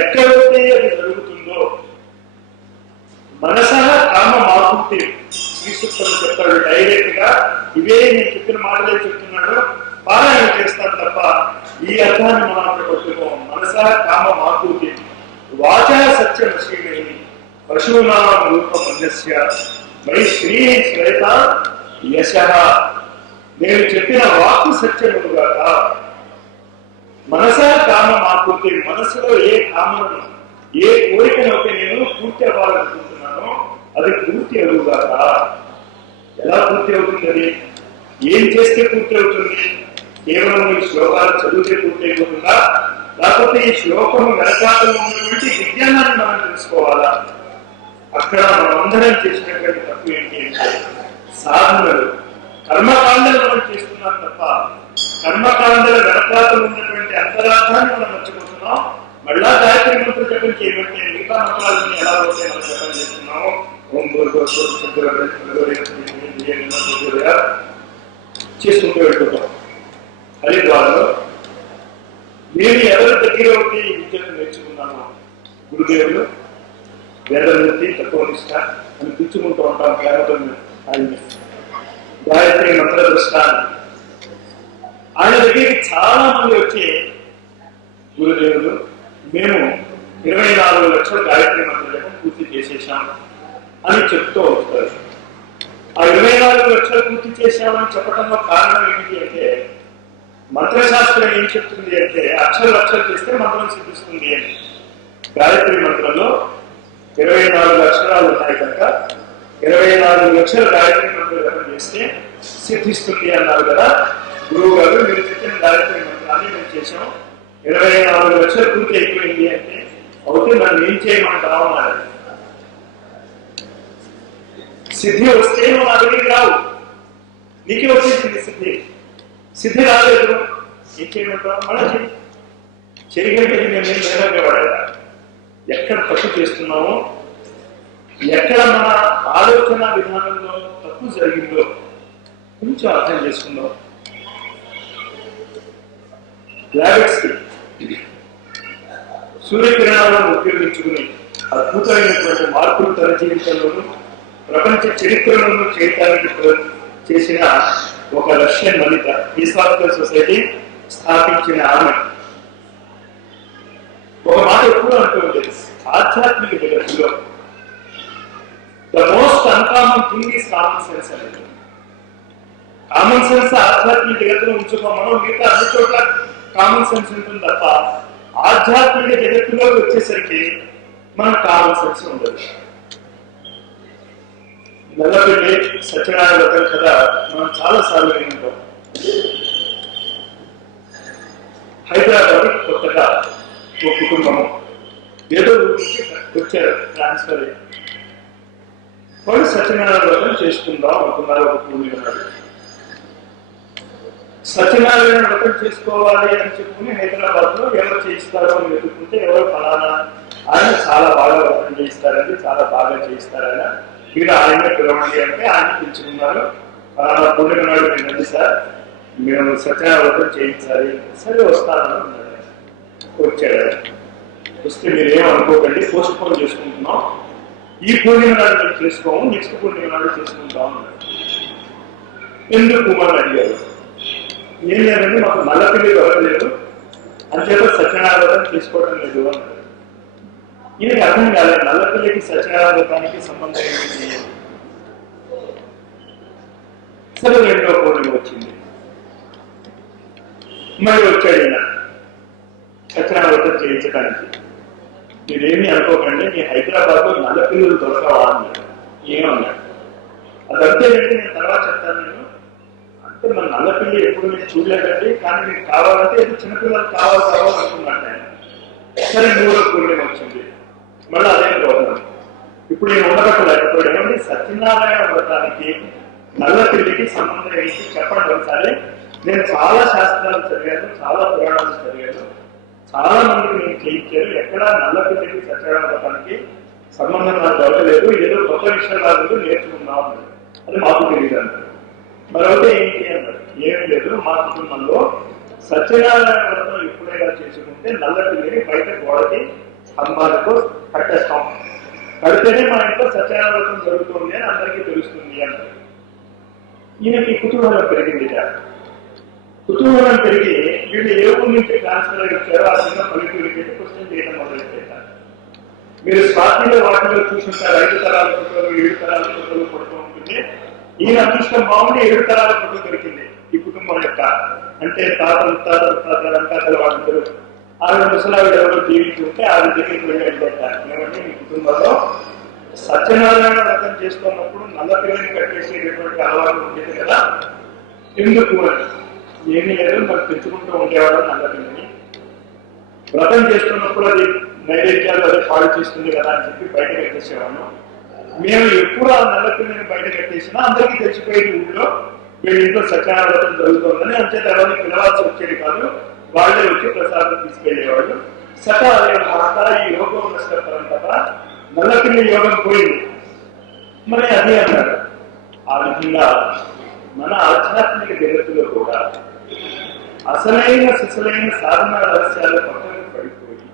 ఎక్కడైతే అది జరుగుతుందో మనస కామ మాకుతి శ్రీసూక్తం చెప్తాడు డైరెక్ట్ గా. ఇవే నేను చెప్పిన మాటలే చెప్తున్నాడు. పారాయణ చేస్తాను తప్ప ఈ అర్థాన్ని మనం అక్కడ పట్టుకోం. మనస కామ మాకుతి వాచ సత్యమశీమేని పశూనాం రూపమన్యస్య మై శ్రీ శ్వేత యశ. నేను చెప్పిన వాక్కు సత్యముగాక. మనస కామ మాకుతి, మనసులో ఏ కామను, ఏ కోరికనైతే నేను పూర్తి అవ్వాలనుకుంటున్నానో అది పూర్తి అవుగాక. ఎలా పూర్తి అవుతుంది? అది ఏం చేస్తే పూర్తి అవుతుంది? కేవలం ఈ శ్లోకాలు చదివితే పూర్తి అయిపోతుందా? లేకపోతే ఈ శ్లోకము వెనకాలలో ఉన్నటువంటి విజ్ఞానాన్ని మనం తెలుసుకోవాలా? అక్కడ మనందరం చేసినటువంటి తప్పు ఏంటి అంటే సాధనలు, కర్మకాండలు మనం చేస్తున్నాం తప్ప కర్మకాండల వెనకాలలో ఉన్నటువంటి అంతరార్థాన్ని మనం మర్చిపోతున్నాం. మళ్ళా గాయత్రి మంత్ర జపం చేయబట్టే మిగతా మంత్రాలని ఎలా అయితే మనం జపం చేస్తున్నామో చేసుకుంటూ వెళ్తున్నాం. హరిద్వార్లో నేను ఎవరి దగ్గర ఒకటి విద్యను నేర్చుకున్నాను. గురుదేవులు వేదమూర్తి తత్వనిష్ట అని పిలుచుకుంటూ ఉంటాం ప్రేమతో. ఆయన గాయత్రి మంత్ర దృష్టాన్ని ఆయన దగ్గరికి చాలా మంది వచ్చి గురుదేవులు మేము 24 లక్షల గాయత్రి మంత్ర జపం పూర్తి చేసేసాం అని చెప్తూ వస్తారు. ఆ 24 లక్షలు పూర్తి చేశామని చెప్పడంలో కారణం ఏమిటి అంటే మంత్రశాస్త్రం ఏం చెప్తుంది అంటే అక్షరాలు చేస్తే మంత్రం సిద్ధిస్తుంది అని. గాయత్రి మంత్రంలో 24 అక్షరాలు ఉన్నాయి కనుక 24 లక్షల గాయత్రి మంత్రం జపం చేస్తే సిద్ధిస్తుంది అన్నారు కదా గురువు గారు. మీరు చెప్పిన గాయత్రి మంత్రాన్ని మేము చేసాం, 24 లక్షలు పూర్తి అయిపోయింది అంటే అవుతే మనం ఏం చేయమంటాం అన్నారు. సిద్ధి వస్తే నువ్వు నా దగ్గరికి రావు, నీకే వచ్చేసింది సిద్ధి. సిద్ధి రాలేదు ఏం చేయమంటావు? మళ్ళీ చేయగలిగే నేను నిలబడేవాడా? ఎక్కడ తప్పు చేస్తున్నామో, ఎక్కడ మన ఆలోచన విధానంలో తప్పు జరిగిందో కొంచెం అర్థం చేసుకుందాం. గ్రావిట్స్కి సూర్యకిరణాలను ఉపయోగించుకుని అద్భుతమైనటువంటి మార్పులు తన జీవితంలోనూ ప్రపంచ చరిత్రలను చేయడానికి చేసిన ఒక రష్యన్ వనిత, హిస్టారికల్ సొసైటీ స్థాపించిన ఆమె ఒక మాట ఎప్పుడు అంటూ ఉండేది, ఆధ్యాత్మిక జగత్తులో the most uncommon thing is common sense అనేది. కామన్ సెన్స్ ఆధ్యాత్మిక జగత్తులో ఉంచుకోమను, మిగతా అన్ని చోట్ల కామన్ సెన్స్ ఉంటుంది తప్ప ఆధ్యాత్మిక జగత్తులో వచ్చేసరికి మనకు కామన్ సెన్స్ ఉండదు. నల్లపిల్లి సత్యనారాయణ వ్రతం కదా మనం చాలా సార్లు వింటాం. హైదరాబాద్ కొత్తగా ఒక కుటుంబము ఏదో నుంచి వచ్చారు, ట్రాన్స్ఫర్ అయ్యి వాళ్ళు సత్యనారాయణ వ్రతం చేసుకుందాం అనుకున్నారు. ఒక పూర్ణిమ నాడు సత్యనారాయణ వ్రతం చేసుకోవాలి అని చెప్పుకుని హైదరాబాద్ లో ఎవరు చేయిస్తారో అని వెతుక్కుంటే ఎవరు ఫలానా ఆయన చాలా బాగా వ్రతం చేయిస్తారండి, చాలా బాగా చేయిస్తారాయన, మీరు ఆయన పిలవండి అంటే ఆయన పిలుచుకున్నారు. ఫలానా పూర్ణిమ నాడు వినండి సార్, మేము సత్యనారాయణ వ్రతం చేయించాలి. సరే వస్తానని అన్నాడు. వచ్చాడు. వస్తే మీరేం అనుకోకండి, పోస్ట్ పోన్ చేసుకుంటున్నాం, ఈ పూర్ణిమ నాడు మేము చేసుకోము, నెక్స్ట్ పూర్ణిమ నాడు చేసుకుంటాం అన్నాడు. ఎందుకు అని అడిగారు. ఏం లేదండి మాకు నల్లపిల్లి దొరకలేదు అంచేత సత్యనారాయణ వ్రతం చేసుకోవడం లేదు అన్నాడు. ఈయనకి అర్థం కాలేదు నల్లపిల్లికి సత్యనారాయణ వ్రతానికి సంబంధం ఏమిటి. సరే రెండో పూర్ణిమ వచ్చింది, మరి వచ్చాడు ఈయన సత్యనారాయణ వ్రతం చేయించడానికి. మీరేమీ అనుకోకండి, మీ హైదరాబాద్ లో నల్లపిల్లలు దొరకవా అన్నాడు. ఏమన్నాడు? అదంతేనండి, నేను తర్వాత చెప్తాను. నేను అంటే మన నల్లపిల్లి ఎప్పుడు మీరు చూడలేదండి, కానీ మీకు కావాలంటే ఇది చిన్నపిల్లలు కావాలనుకున్నాను ఆయన. సరే మూడో పూర్ణిమ వచ్చింది, మళ్ళీ అదే ప్రోగ్రాం. ఇప్పుడు నేను ఉండబట్టలేకపోయాడు. ఏమంటే సత్యనారాయణ వ్రతానికి నల్లపిల్లికి సంబంధం ఏంటి చెప్పండి ఒకసారి. నేను చాలా శాస్త్రాలు చదివాను, చాలా పురాణాలు చదివాను, చాలా మందికి నేను చేయించారు, ఎక్కడ నల్లపిల్లికి సత్యనారాయణ వ్రతానికి సంబంధం నాకు దొరకలేదు, ఏదో కొత్త విషయాలు నేర్చుకున్నాం అన్నాడు. అది మాకు తెలియదు అన్నాడు. మరొకటి ఏంటి అన్నాడు. ఏమీ లేదు, మా కుటుంబంలో సత్యనారాయణ వ్రతం ఎప్పుడైనా చేసుకుంటే నల్లపిల్లిని బయట గోడకి స్తంభాలకు కట్టేస్తాం, కడితేనే మా ఇంట్లో సత్యనారాయణ వ్రతం జరుగుతుంది అని అందరికీ తెలుస్తుంది అన్నాడు. ఈయనకి కుతూహలం పెరిగింది. కుతూహలం పెరిగి వీళ్ళు ఏ ఊరి నుంచి ట్రాన్స్ఫర్ ఇచ్చారో ఆ చిన్న పల్లెటూరికి క్వశ్చన్ చేయడం మొదలెట్టారు. మీరు స్వాతంత్ర వాటిలో చూసుంటారు, 5 తరాల ఫోటోలు 7 తరాల ఫోటోలు పడుతూ ఉంటుంది. ఈయన అదృష్టం బాగుండి 7 తరాల ఫోటో దొరికింది ఈ కుటుంబం యొక్క. అంటే తాతలు వాళ్ళందరూ ఆవిడ ముసలావిడ ఎవరో జీవించి ఉంటే ఆవిడ దగ్గరికి వెళ్ళి వెళ్ళారు. ఏమంటే మీ కుటుంబంలో సత్యనారాయణ వ్రతం చేసుకున్నప్పుడు నల్లపిల్లని కట్టేసేటటువంటి అలవాటు ఉండేది కదా, ఎందుకు అని. ఏమీ లేదు, మనం పెంచుకుంటూ ఉండేవాడు నల్లపిల్లని. వ్రతం చేస్తున్నప్పుడు అది నైవేద్యాలు అదే పాడు చేస్తుంది కదా అని చెప్పి బయట కట్టేసేవాళ్ళం. మేము ఎప్పుడు ఆ నల్లపిల్లని బయట కట్టేసినా అందరికీ తెలిసిపోయేది ఊళ్ళో వీళ్ళ ఇంట్లో సత్యనారాయణ వ్రతం జరుగుతుందని. అంతే తర్వాత పిలవాల్సి వచ్చేది కాదు, వాళ్ళే వచ్చి ప్రసాదం తీసుకెళ్లేవాళ్ళు. సకాలైన మాట ఈ యోగం నష్టపరం కదా, నల్లపిల్లి యోగం పోయింది. మరి అది అన్నారు. ఆ విధంగా మన ఆధ్యాత్మిక జగత్తులో కూడా అసలైన సిసలైన సాధన రహస్యాలు పక్కన పడిపోయి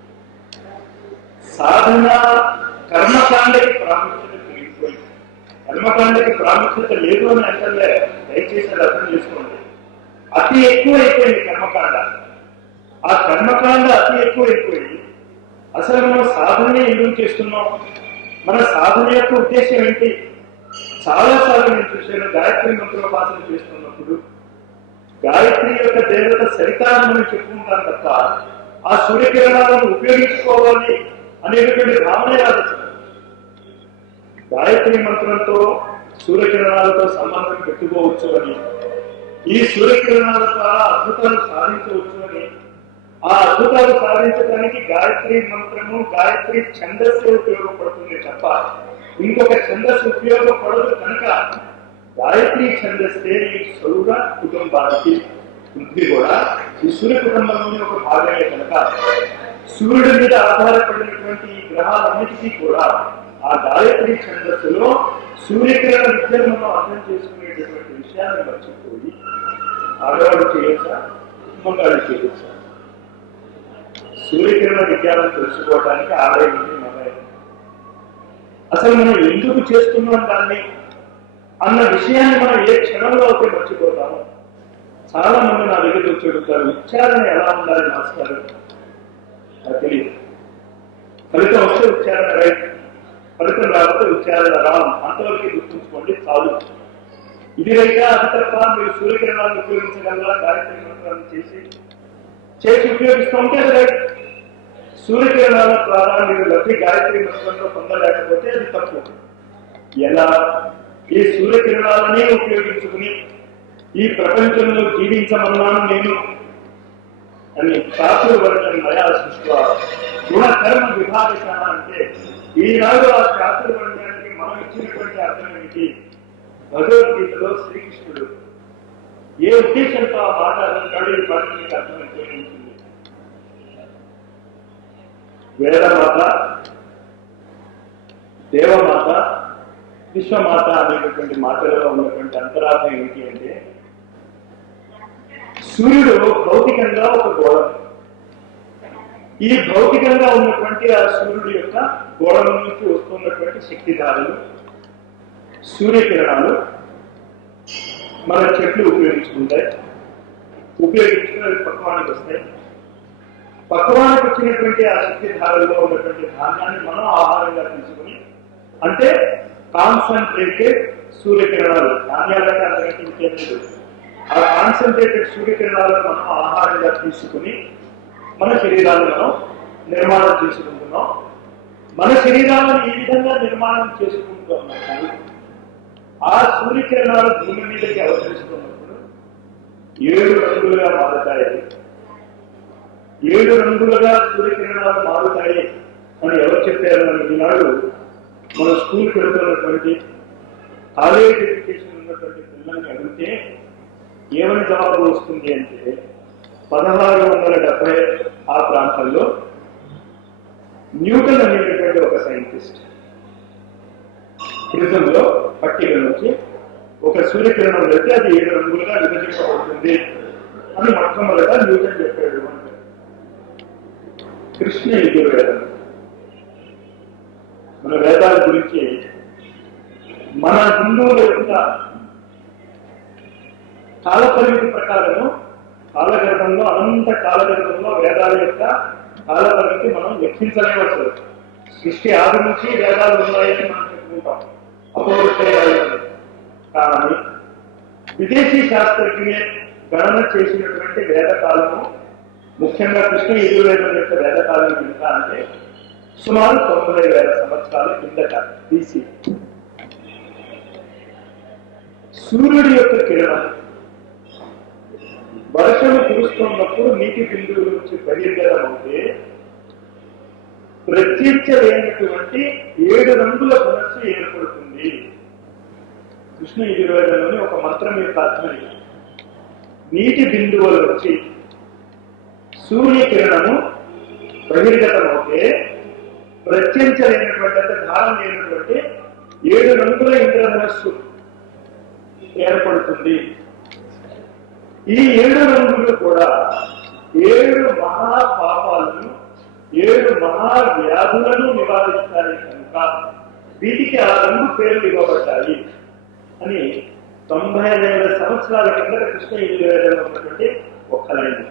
సాధన కర్మకాండకి ప్రాముఖ్యత పెరిగిపోయి, కర్మకాండకి ప్రాముఖ్యత లేదు అని అంటే దయచేసి అది అర్థం చేసుకోండి. అతి ఎక్కువ అయిపోయింది కర్మకాండ. ఆ కర్మకాండ అతి ఎక్కువ అయిపోయి అసలు మనం సాధనే ఎందుకు చేస్తున్నాం, మన సాధన యొక్క ఉద్దేశం ఏంటి? చాలా సార్లు నేను చూశాను, గాయత్రి మంత్రోపాసన చేస్తున్నప్పుడు గాయత్రి యొక్క దేవత సరితాన్ని మనం చెప్పుకుంటాం తప్ప ఆ సూర్యకిరణాలను ఉపయోగించుకోవాలి అనేటువంటి భావనే రాదు అసలు. గాయత్రి మంత్రంతో సూర్యకిరణాలతో సంబంధం పెట్టుకోవచ్చు అని, ఈ సూర్యకిరణాల ద్వారా అద్భుతాలు సాధించవచ్చు అని, ఆ అద్భుతాలు సాధించడానికి గాయత్రి మంత్రము గాయత్రి ఛందస్సు ఉపయోగపడుతుంది తప్ప ఇంకొక ఛందస్సు ఉపయోగపడదు. కనుక గాయత్రి ఛందస్సే ఈ సౌర కుటుంబానికి, పృథ్వీ కూడా ఈ సూర్య కుటుంబంలోని ఒక భాగమే కనుక సూర్యుడి మీద ఆధారపడినటువంటి ఈ గ్రహాలన్నిటికీ కూడా ఆ గాయత్రి ఛందస్సులో సూర్యకిరణ విద్యను మనం అర్థం చేసుకునేటటువంటి విషయాన్ని మర్చిపోయి ఆడవాడు చేయొచ్చా, మగాడు చేయొచ్చా? సూర్యకిరణ విజ్ఞానం తెలుసుకోవడానికి ఆడైంది మగాయి. అసలు మనం ఎందుకు చేస్తున్నాం దాన్ని అన్న విషయాన్ని మనం ఏ క్షణంలో అయితే మర్చిపోతాము. చాలా మంది నా దగ్గరికి వచ్చి అడుగుతారు, ఉచ్చారణ ఎలా ఉండాలి మాస్టర్? నాకు తెలియదు. ఫలితం వస్తే ఉచ్చారణ రైట్, ఫలితం రాకపోతే ఉచ్చారణ రామ్, అంతవరకు గుర్తుంచుకోండి చాలు. ఇది రైట అది తప్ప మీరు సూర్యకిరణాలను ఉపయోగించగలరా? గాయత్రి మంత్రాన్ని చేసి ఉపయోగిస్తూ ఉంటే అది రైట్. సూర్యకిరణాల ద్వారా మీరు లబ్ధి గాయత్రి మంత్రంలో పొందలేకపోతే అది తప్పు. ఎలా? ఈ సూర్యకిరణాలనే ఉపయోగించుకుని ఈ ప్రపంచంలో జీవించమన్నాను నేను అని చాతుర్వర్ణ్యం మయా సృష్టి గుణకర్మ విభాగశ అంటే ఈనాడు ఆ చాతుర్వర్ణ్యానికి మనం ఇచ్చినటువంటి అర్థం ఏమిటి? భగవద్గీతలో శ్రీకృష్ణుడు ఏ ఉద్దేశంతో ఆ మాట అంటాడు, ఈ పాట మీకు అర్థమైతే ఉంటుంది. వేదమాత, దేవమాత, విశ్వమాత అనేటటువంటి మాటలలో ఉన్నటువంటి అంతరార్థం ఏమిటి అంటే, సూర్యుడు భౌతికంగా ఒక గోళం. ఈ భౌతికంగా ఉన్నటువంటి ఆ సూర్యుడి యొక్క గోళం నుంచి వస్తున్నటువంటి శక్తిధారలు, సూర్యకిరణాలు మన చెట్లు ఉపయోగించుకుంటాయి. ఉపయోగించుకుని పక్వానికి వస్తాయి. పక్వానికి వచ్చినటువంటి ఆ శక్తిధారల్లో ఉన్నటువంటి ధాన్యాన్ని మనం ఆహారంగా తీసుకుని, అంటే కాన్సన్ట్రేటెడ్ సూర్యకిరణాలు, ధాన్యాలంటే అంతకంటే ఇంకేం లేదు, ఆ కాన్సన్ట్రేటెడ్ సూర్యకిరణాలను మనం ఆహారంగా తీసుకుని మన శరీరాలను మనం నిర్మాణం చేసుకుంటున్నాం. మన శరీరాలను ఈ విధంగా నిర్మాణం చేసుకుంటూ ఉన్నప్పుడు ఆ సూర్యకిరణాలు భూమి మీదకి అవతరిస్తున్నప్పుడు 7 రంగులుగా మారుతాయి. 7 రంగులుగా సూర్యకిరణాలు మారుతాయి అని ఎవరు చెప్పారు అని ఈనాడు మన స్కూల్కి వెళ్తున్నటువంటి కాలేజ్ ఎడ్యుకేషన్ ఉన్నటువంటి పిల్లల్ని అడిగితే ఏమని జవాబు వస్తుంది అంటే, 1670 ఆ ప్రాంతంలో న్యూటన్ అనేటటువంటి ఒక సైంటిస్ట్ ప్రిజంలో పట్టిక నుంచి ఒక సూర్యకిరణం వెళ్తే అది 7 రంగులుగా విభజించబడుతుంది అని మొట్టమొదట న్యూటన్ చెప్పాడు అంటే. కృష్ణ యజుర్వేదం మన వేదాల గురించి మన హిందువుల యొక్క కాలపరిమితి ప్రకారము కాలగర్భంలో అనంత కాలగర్భంలో వేదాల యొక్క కాలపరిమితి మనం లెక్కించలేవచ్చు. సృష్టి ఆది నుంచి వేదాలు ఉన్నాయని మనం చెప్పుకుంటాం, అపౌరుషాలు. కానీ విదేశీ శాస్త్రజ్ఞులే గణన చేసినటువంటి వేదకాలము, ముఖ్యంగా కృష్ణ యజుర్వేదం యొక్క వేదకాలం కింద అంటే సుమారు 90,000 సంవత్సరాల కిందట తీసి సూర్యుడి యొక్క కిరణం వర్షము కురుస్తున్నప్పుడు నీటి బిందువుల నుంచి బహిర్గతమవుతే ప్రత్యక్షమైనటువంటి 7 రంగుల మనస్సు ఏర్పడుతుంది. కృష్ణ యజుర్వేదంలోని ఒక మంత్రం యొక్క అర్థం, నీటి బిందువుల నుంచి సూర్యకిరణము బహిర్గతమవుతే ప్రత్యక్షమైనటువంటి అంటే ధారణ లేనటువంటి 7 రంగుల ఇంద్రధనస్సు ఏర్పడుతుంది. ఈ 7 రంగులు కూడా 7 మహాపాపాలను 7 మహావ్యాధులను నివారిస్తాయి కనుక వీటికి ఆ రంగు పేర్లు ఇవ్వబడ్డాయి అని 90,000 సంవత్సరాల కింద కృష్ణ యజుర్వేదంలో ఉన్నటువంటి ఒక్క లైన్.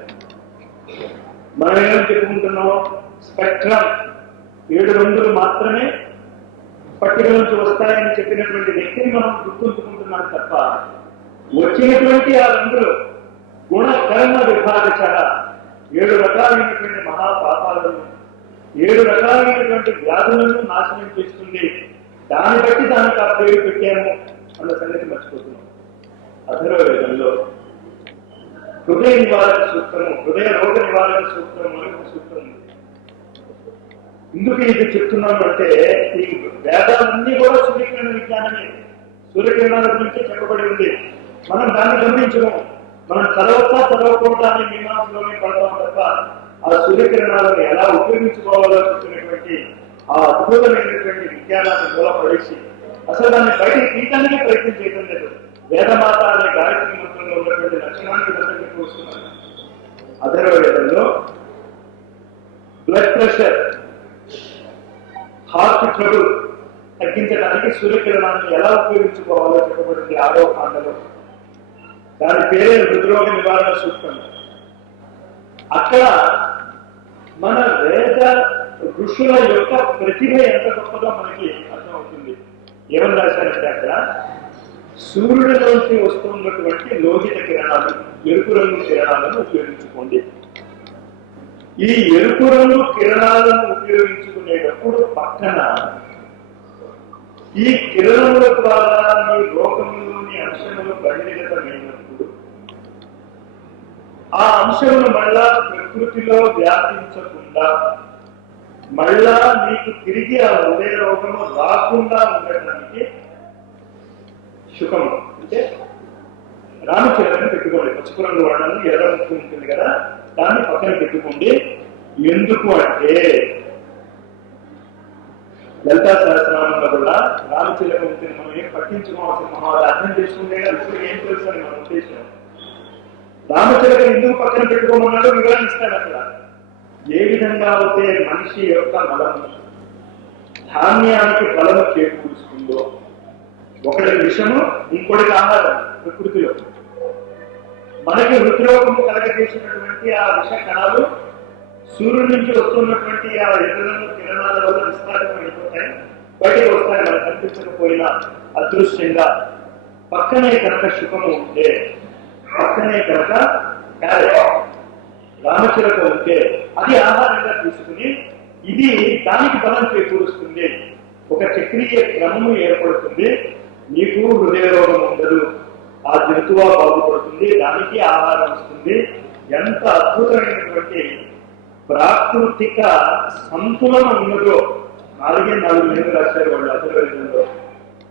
మనం ఏమని చెప్పుకుంటున్నాం? స్పెక్ట్రమ్ 7 రంగులు మాత్రమే పట్టిక నుంచి వస్తాయని చెప్పినటువంటి వ్యక్తిని మనం గుర్తుంచుకుంటున్నాం తప్ప వచ్చినటువంటి ఆ రంగులు గుణ కర్మ విభాగశః 7 రకాలైనటువంటి మహాపాపాలను 7 రకాలైనటువంటి వ్యాధులను నాశనం చేస్తుంది. దాన్ని బట్టి దానికి ఆ పేరు పెట్టాము అన్న సంగతి మర్చిపోతున్నాం. అథర్వవేదంలో హృదయ నివారక సూత్రము, హృదయ రోగ నివారక సూత్రము అని ఒక సూత్రం ఉంది. ఎందుకు ఇది చెప్తున్నాను అంటే ఈ వేదాలన్నీ కూడా సూర్యకిరణ విజ్ఞానమే, సూర్యకిరణాల గురించి చెప్పబడి ఉంది. మనం దాన్ని గమనించము. మనం చదవచ్చా చదవకూడదా అని మీమాంసలోనే పడతాం తప్ప ఆ సూర్యకిరణాలను ఎలా ఉపయోగించుకోవాలో చెప్పినటువంటి ఆ అద్భుతమైనటువంటి విజ్ఞానాన్ని మూలపడేసి అసలు దాన్ని బయటకు తీయటానికి ప్రయత్నం చేయడం లేదు. వేదమాత అనే గాయత్రి మంత్రంలో ఉన్నటువంటి లక్షణాన్ని దగ్గరికి వస్తున్నారు. అథర్వవేదంలో బ్లడ్ ప్రెషర్, హార్ట్ ట్రబుల్ తగ్గించడానికి సూర్యకిరణాన్ని ఎలా ఉపయోగించుకోవాలో చెప్పబడింది 6వ కాండలో. దాని పేరే హృద్రోగ నివారణ సూత్రం. అక్కడ మన వేద ఋషుల యొక్క ప్రతిభ ఎంత గొప్పదో మనకి అర్థమవుతుంది. ఏమని రాశారంటే అక్కడ సూర్యుడిలోంచి వస్తున్నటువంటి లోహిత కిరణాలు, ఎరుపు రంగు కిరణాలను ఉపయోగించుకోండి. ఈ ఎరుపు రంగు కిరణాలను ఉపయోగించుకునేటప్పుడు పక్కన ఈ కిరణముల ద్వారా మీ రోగంలోని అంశములు బహిర్గతమైనప్పుడు ఆ అంశములు మళ్ళా ప్రకృతిలో వ్యాపించకుండా మళ్ళా మీకు తిరిగి ఆ హృదయ రోగము రాకుండా ఉండటానికి శుకము అంటే రామచిలకని పెట్టుకోండి. పసుపు రంగు వాడడం ఎర్ర ముక్కు ఉంటుంది కదా, దాన్ని పక్కన పెట్టుకోండి. ఎందుకు అంటే లలితా సహస్రనామంలో కూడా రామచిలక ఉంటుంది. మనం ఏం పట్టించుకోవాల్సిన మనం అర్థం చేసుకుంటే ఇప్పుడు ఏం తెలుసు అని మన ఉద్దేశం. రామచిలక ఎందుకు పక్కన పెట్టుకోమన్నాడో వివరణిస్తాడు అక్కడ. ఏ విధంగా అయితే మనిషి యొక్క బలము ధాన్యానికి బలము చేకూరుస్తుందో, ఒకటి విషము ఇంకోటికి ఆహారం ప్రకృతిలో, మనకి హృద్రోగము కలగజేసినటువంటి ఆ విష కణాలు సూర్యుడి నుంచి వస్తున్నటువంటి ఆ ఎర్రలను కిరణాల వల్ల విస్తారంగా అయిపోతాయి, బయటకు వస్తాయి. మనకు కనిపించకపోయినా అదృశ్యంగా పక్కనే కనుక శుకము ఉంటే, పక్కనే కనుక రామచిలక ఉంటే అది ఆహారంగా తీసుకుని ఇది దానికి బలం చేకూరుస్తుంది. ఒక చక్రీయ క్రమము ఏర్పడుతుంది. నీకు హృదయ రోగం ఉండదు, ఆ జంతువా బాగుపడుతుంది, దానికి ఆహారం వస్తుంది. ఎంత అద్భుతమైనటువంటి ప్రాకృతిక సంతులనం ఉన్నదో 4 లైన్లు రాశారు వాళ్ళు అథర్వవేదంలో.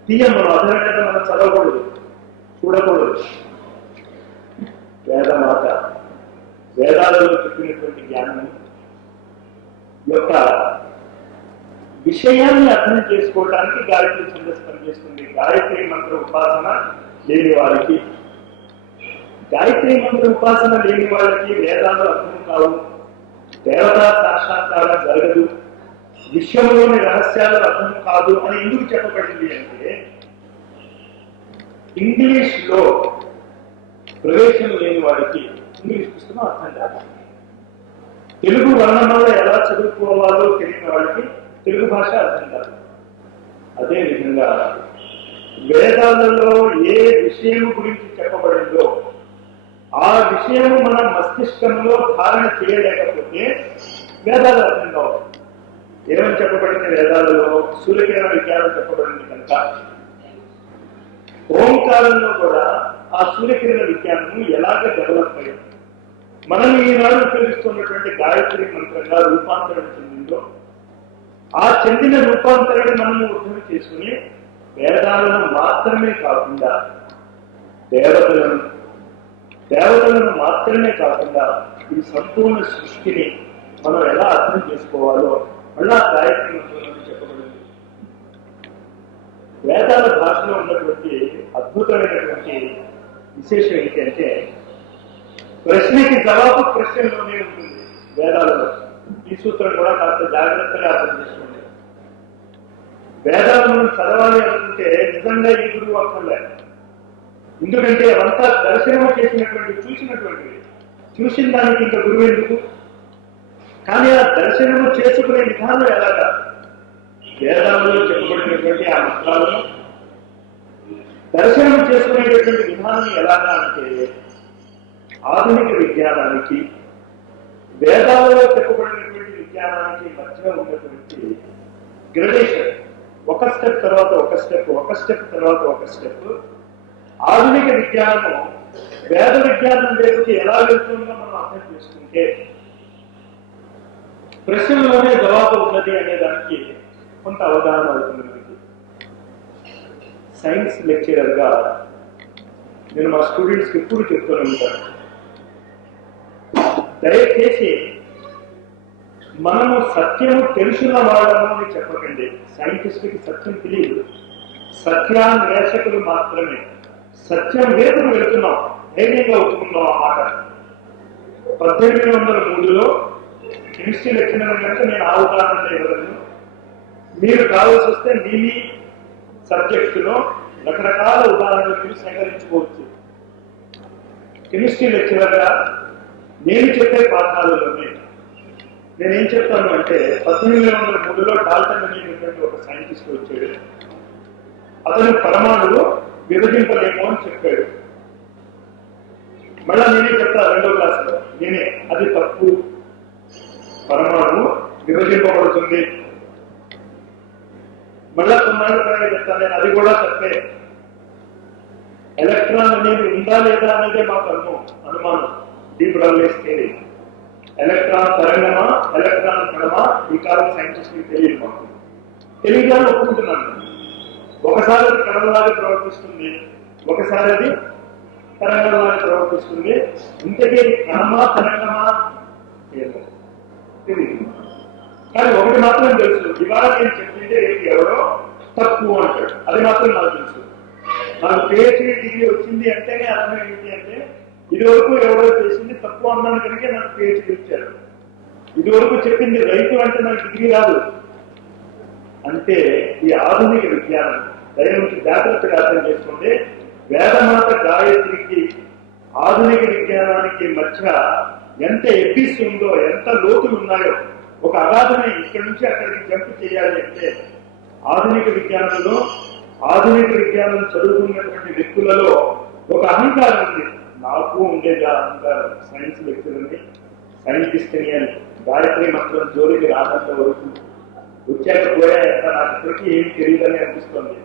తీయం మనం అథర్వవేదం మనం చదవకూడదు, చూడకూడదు. వేదమాత వేదాలలో చెప్పినటువంటి జ్ఞానం యొక్క విషయాన్ని అర్థం చేసుకోవడానికి గాయత్రి ఛందస్సు పనిచేస్తుంది. గాయత్రి మంత్ర ఉపాసన లేని వారికి, గాయత్రి మంత్ర ఉపాసన లేని వాళ్ళకి వేదాలు అర్థం కావు, దేవతా సాక్షాత్కారం జరగదు, విశ్వంలోని రహస్యాలు అర్థం కాదు అని ఎందుకు చెప్పబడింది అంటే ఇంగ్లీష్ లో ప్రవేశం లేని వాడికి ఇంగ్లీష్ పుస్తకం అర్థం కాదు. తెలుగు వర్ణమాల ఎలా చదువుకోవాలో తెలియని వాళ్ళకి తెలుగు భాష అర్థం కాదు. అదేవిధంగా వేదాలలో ఏ విషయం గురించి చెప్పబడిందో ఆ విషయము మన మస్తిష్కంలో ధారణ చేయలేకపోతే వేదాలు అర్థం కావు. ఏమని చెప్పబడింది వేదాలలో? సూర్యకిరణ విజ్ఞానం చెప్పబడింది కనుక ఓంకారంలో కూడా ఆ సూర్యకిరణ విజ్ఞానము ఎలాగ డెవలప్ అయ్యింది, మనం ఈనాడు ఉపయోగిస్తున్నటువంటి గాయత్రి మంత్రంగా రూపాంతరణ చెందిందో ఆ చెందిన రూపాంతరాన్ని మనము అర్థం చేసుకుని వేదాలను మాత్రమే కాకుండా దేవతలను మాత్రమే కాకుండా ఈ సంపూర్ణ సృష్టిని మనం ఎలా అర్థం చేసుకోవాలో మళ్ళా గాయత్రి మంత్రంలో చెప్పబడింది. వేదాల భాషలో ఉన్నటువంటి అద్భుతమైనటువంటి విశేషం ఏంటంటే ప్రశ్నకి జవాబు ప్రశ్నలోనే ఉంటుంది వేదాలలో. ఈ సూత్రం కూడా కాస్త జాగ్రత్తగా అర్థం చేసుకోండి. వేదాలను మనం చదవాలి అనుకుంటే నిజంగా ఈ గురువు అక్కర్లే. ఎందుకంటే అవంతా దర్శనం చేసినటువంటి చూసినటువంటివి, చూసిన దానికి ఇంకా గురువు ఎందుకు? కానీ ఆ దర్శనము చేసుకునే విధానం ఎలాగా? వేదాలలో చెప్పబడినటువంటి ఆ మంత్రాలను దర్శనం చేసుకునేటటువంటి విధానం ఎలాగా అంటే ఆధునిక విజ్ఞానానికి, వేదాలలో చెప్పబడినటువంటి విజ్ఞానానికి మధ్య ఉన్నటువంటి గ్రడేషన్, ఒక స్టెప్ తర్వాత ఒక స్టెప్, ఒక స్టెప్ తర్వాత ఒక స్టెప్. ఆధునిక విజ్ఞానము వేద విజ్ఞానం వైపుకి ఎలా వెళ్తుందో మనం అర్థం చేసుకుంటే ప్రశ్నలోనే జవాబు ఉన్నది అనే దానికి కొంత అవగాహన అవుతుంది మనకి. సైన్స్ లెక్చరర్ గా నేను మా స్టూడెంట్స్కి ఎప్పుడు చెప్తూనే ఉంటాను, దయచేసి మనము సత్యము తెలుసున్న వాళ్ళము అని చెప్పకండి. సైంటిస్టుకి సత్యం తెలియదు, సత్యాన్వేషకులు మాత్రమే. సత్యం వేదకు వెళుతున్నాం, ధైర్యంగా ఒప్పుకుందాం ఆ మాట. 1803లో కెమిస్ట్రీ లెక్చరర్ కనుక నేను ఆ ఉదాహరణ ఇవ్వగలను. మీరు కావాల్సి వస్తే మీ సబ్జెక్ట్స్ లో రకరకాల ఉదాహరణలు మీరు సేకరించుకోవచ్చు. కెమిస్ట్రీ లెక్చరర్ గా నేను చెప్పే పాఠాలలోనే నేనేం చెప్తాను అంటే, 1803లో డాల్టన్ అనేటువంటి ఒక సైంటిస్ట్ వచ్చాడు. అతను పరమాణువు విభజింపలేము అని చెప్పాడు. మళ్ళా నేనే చెప్తా రెండో క్లాసులో, నేనే అది తప్పు, పరమాణువు విభజింపబడుతుంది. మళ్ళా కొన్నాళ్ళుగా చెప్తాను నేను, అది కూడా తప్పే. ఎలక్ట్రాన్ అనేది ఉందా లేదా అనేదే మాకు అనుమానం. డీప్ డబ్ల్యూఎస్ థియరీ, ఎలక్ట్రాన్ తరంగమా ఎలక్ట్రాన్ కణమా ఈ కాలం సైంటిస్ట్కి తెలియదు. మాకు తెలియదని ఒప్పుకుంటున్నాను. ఒకసారి అది కణంలాగా ప్రవర్తిస్తుంది, ఒకసారి అది తరంగంలాగా ప్రవర్తిస్తుంది. ఇంతకీ కణమా తరంగమా ఏమో తెలియదు. కానీ ఒకటి మాత్రం తెలుసు, ఇవాళ నేను చెప్పిందే ఎవరో తప్పు అంటాడు. అది మాత్రం నాకు తెలుసు. నాకు పిహెచ్డీ డిగ్రీ వచ్చింది అంటేనే అర్థం ఏంటి అంటే, ఇదివరకు ఎవరో చేసింది తప్పు అన్నాను కనుక నాకు పిహెచ్డీ ఇచ్చారు. ఇదివరకు చెప్పింది రైతు అంటే నాకు డిగ్రీ రాదు. అంటే ఈ ఆధునిక విజ్ఞానం దయచేసి జాగ్రత్తగా అర్థం చేసుకోండి. వేదమాత గాయత్రికి ఆధునిక విజ్ఞానానికి మధ్య ఎంత ఎపిస్ ఉందో, ఎంత లోతులు ఉన్నాయో, ఒక అగాధమే ఇక్కడి నుంచి అక్కడికి జంప్ చేయాలి అంటే ఆధునిక విజ్ఞానంలో, ఆధునిక విజ్ఞానం చదువుకున్నటువంటి వ్యక్తులలో ఒక అహంకారం ఉంది. నాకు ఉండేది ఆ అహంకారం. సైన్స్ లెక్చరర్ని, సైంటిస్ట్ని అని గాయత్రి మంత్రం జోలికి రానంత వరకు వచ్చాక పోయా ఎంత నాకు ఇప్పటికీ ఏం తెలియదని అనిపిస్తుంది.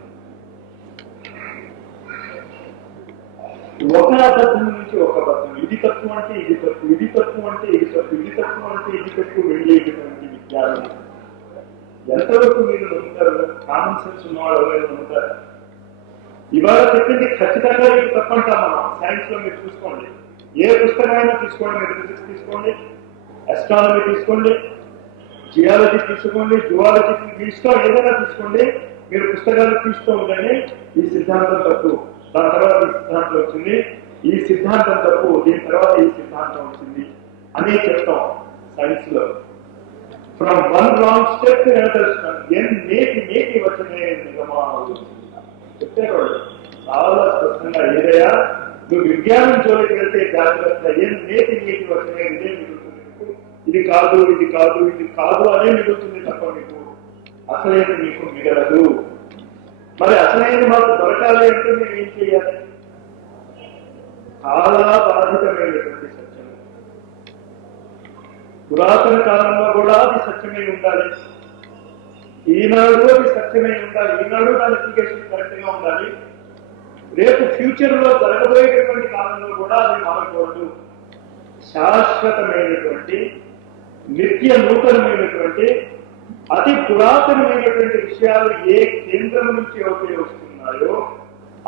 ఒక అబద్ధం నుంచి ఒక అబద్ధం, ఇది తప్పు అంటే ఇది తప్పు, ఇది తప్పు అంటే ఇది తప్పు, ఇది తప్పు అంటే ఇది తప్పు వెళ్ళేటువంటి విజ్ఞానం ఎంతవరకు మీరు నమ్ముతారు? కామన్ సెన్స్ ఉన్నవాళ్ళు ఎవరైనా నమ్ముతారు? ఇవాళ చెప్పింది ఖచ్చితంగా ఇది తప్పంటాం మనం. సైన్స్ లో మీరు చూసుకోండి, ఏ పుస్తకమైనా తీసుకోండి, మీరు ఫిజిక్స్ తీసుకోండి, అస్ట్రానమీ తీసుకోండి, జియాలజీ తీసుకోండి, జువాలజీ, మీ ఇష్టం ఏదైనా తీసుకోండి, మీరు పుస్తకాలు తీస్తూ ఉండండి. ఈ సిద్ధాంతం తప్పు, దాని తర్వాత ఈ సిద్ధాంతం వచ్చింది, ఈ సిద్ధాంతం తప్పు, దీని తర్వాత ఈ సిద్ధాంతం వచ్చింది అనే చెప్తాం సైన్స్ లో. ఫ్రమ్ వన్ రాంగ్ స్టెప్ నేటి వచ్చనే నిగమాలు చెప్పేవాడు చాలా స్పష్టంగా. ఏదైనా నువ్వు విజ్ఞానం జోలికి వెళ్తే జాగ్రత్త, నేటి వచ్చనే ఇదే మిగులుతుంది మీకు. ఇది కాదు, ఇది కాదు, ఇది కాదు అనే మిగులుతుంది తప్ప మీకు అసలైన మీకు మిగలదు. మరి అసలైన మాకు దొరకాలి అంటే మేము ఏం చేయాలి? చాలా బాధితమైనటువంటి సత్యం. పురాతన కాలంలో కూడా అది సత్యమై ఉండాలి, ఈనాడు అది సత్యమై ఉండాలి, ఈనాడు దాని అప్లికేషన్ కరెక్ట్ గా ఉండాలి. రేపు ఫ్యూచర్ లో జరగబోయేటటువంటి కాలంలో కూడా అది మారకూడదు. శాశ్వతమైనటువంటి, నిత్య నూతనమైనటువంటి, అతి పురాతనమైనటువంటి విషయాలు ఏ కేంద్రం నుంచి అయితే వస్తున్నాయో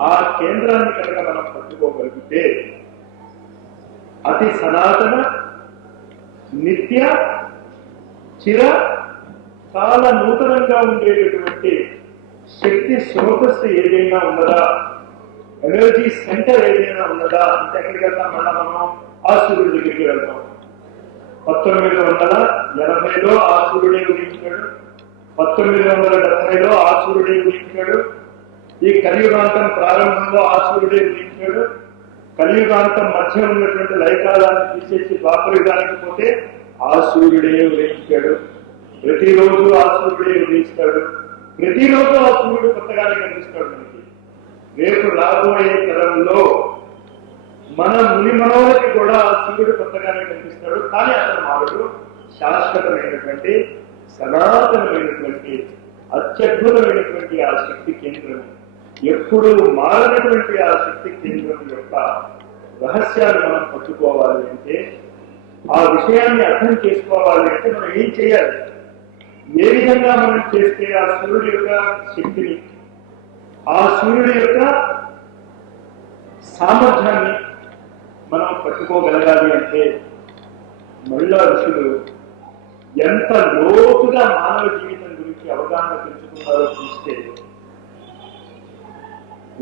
ఆ కేంద్రాన్ని కనుక మనం పట్టుకోగలిగితే అతి సనాతన, నిత్య, చిర, చాలా నూతనంగా ఉండేటటువంటి శక్తి స్రోతస్సు ఏదైనా ఉన్నదా, ఎనర్జీ సెంటర్ ఏదైనా ఉన్నదా అంటే ఎక్కడికి వెళ్తాం? మళ్ళా మనం ఆ సూర్యుడి దగ్గరికి వెళ్తాం. 1980లో ఆ సూర్యుడే ఉదయించాడు, 1970లో ఆ సూర్యుడే ఉదయించాడు, ఈ కలియుగాంతం ప్రారంభంలో ఆ సూర్యుడే ఉదయించాడు, కలియుగాంతం మధ్య ఉన్నటువంటి లయకాలాన్ని తీసేసి ద్వాపరయుగానికి పోతే ఆ సూర్యుడే ఉదయించాడు. ప్రతిరోజు ఆ సూర్యుడే ఉదయిస్తాడు, ప్రతిరోజు ఆ సూర్యుడు కొత్తగానే కనిపిస్తాడు మనకి. రేపు రాబోయే తరంలో మన ముని మనవులకి కూడా సూర్యుడు కొత్తగానే కనిపిస్తాడు, కానీ అతను మారుడు శాశ్వతమైనటువంటి సనాతనమైనటువంటి అత్యద్భుతమైనటువంటి ఆ శక్తి కేంద్రం, ఎప్పుడు మారనటువంటి ఆ శక్తి కేంద్రం యొక్క రహస్యాలు మనం పట్టుకోవాలి అంటే, ఆ విషయాన్ని అర్థం చేసుకోవాలి అంటే మనం ఏం చేయాలి, ఏ విధంగా మనం చేస్తే ఆ సూర్యుడి యొక్క శక్తిని, ఆ సూర్యుడి యొక్క సామర్థ్యాన్ని మనం పట్టుకోగలగాలి అంటే, మళ్ళా ఋషులు ఎంత లోతుగా మానవ జీవితం గురించి అవగాహన పెంచుకున్నారో చూస్తే,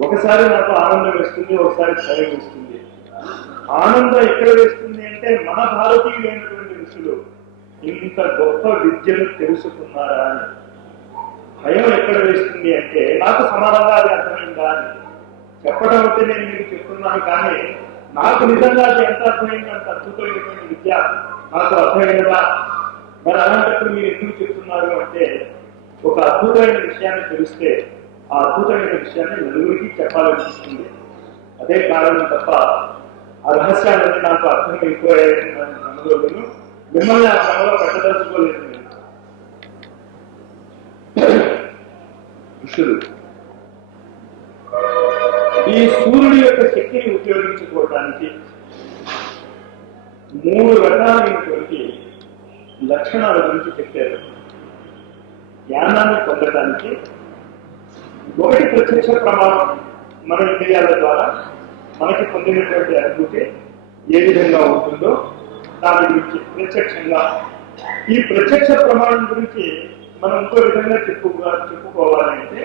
ఒకసారి నాకు ఆనందం వేస్తుంది, ఒకసారి భయం వేస్తుంది. ఆనందం ఎక్కడ వేస్తుంది అంటే, మన భారతీయులైనటువంటి ఋషులు ఇంత గొప్ప విద్యను తెలుసుకున్నారా అని. భయం ఎక్కడ వేస్తుంది అంటే, నాకు సమానంగా అది అర్థమైందా అని. చెప్పడం అయితే నేను మీకు చెప్తున్నాను, కానీ నాకు నిజంగా అది ఎంత అర్థమైంది, అంత అద్భుతమైనటువంటి విద్య నాకు అర్థమైనదా, మరి అలాంటప్పుడు మీరు ఎందుకు చెప్తున్నారు అంటే, ఒక అద్భుతమైన విషయాన్ని తెలిస్తే ఆ అద్భుతమైన విషయాన్ని నలుగురికి చెప్పాలనిపిస్తుంది. అదే కారణం తప్ప ఆ రహస్యాలన్నీ నాకు అర్థమైపోయాయని అనుకోలేను, మిమ్మల్ని ఆ క్రమంలో పెట్టదలుచుకోలేదు. ఋషులు ఈ సూర్యుడి యొక్క శక్తిని ఉపయోగించుకోవడానికి 3 రకాలైనటువంటి లక్షణాల గురించి చెప్పారు. జ్ఞానాన్ని పొందడానికి ఒకటి ప్రత్యక్ష ప్రమాణం, మన ఇంద్రియాల ద్వారా మనకి పొందినటువంటి అనుభూతి ఏ విధంగా ఉంటుందో దాని గురించి ప్రత్యక్షంగా. ఈ ప్రత్యక్ష ప్రమాణం గురించి మనం ఇంకో విధంగా చెప్పుకోవాలి అంటే,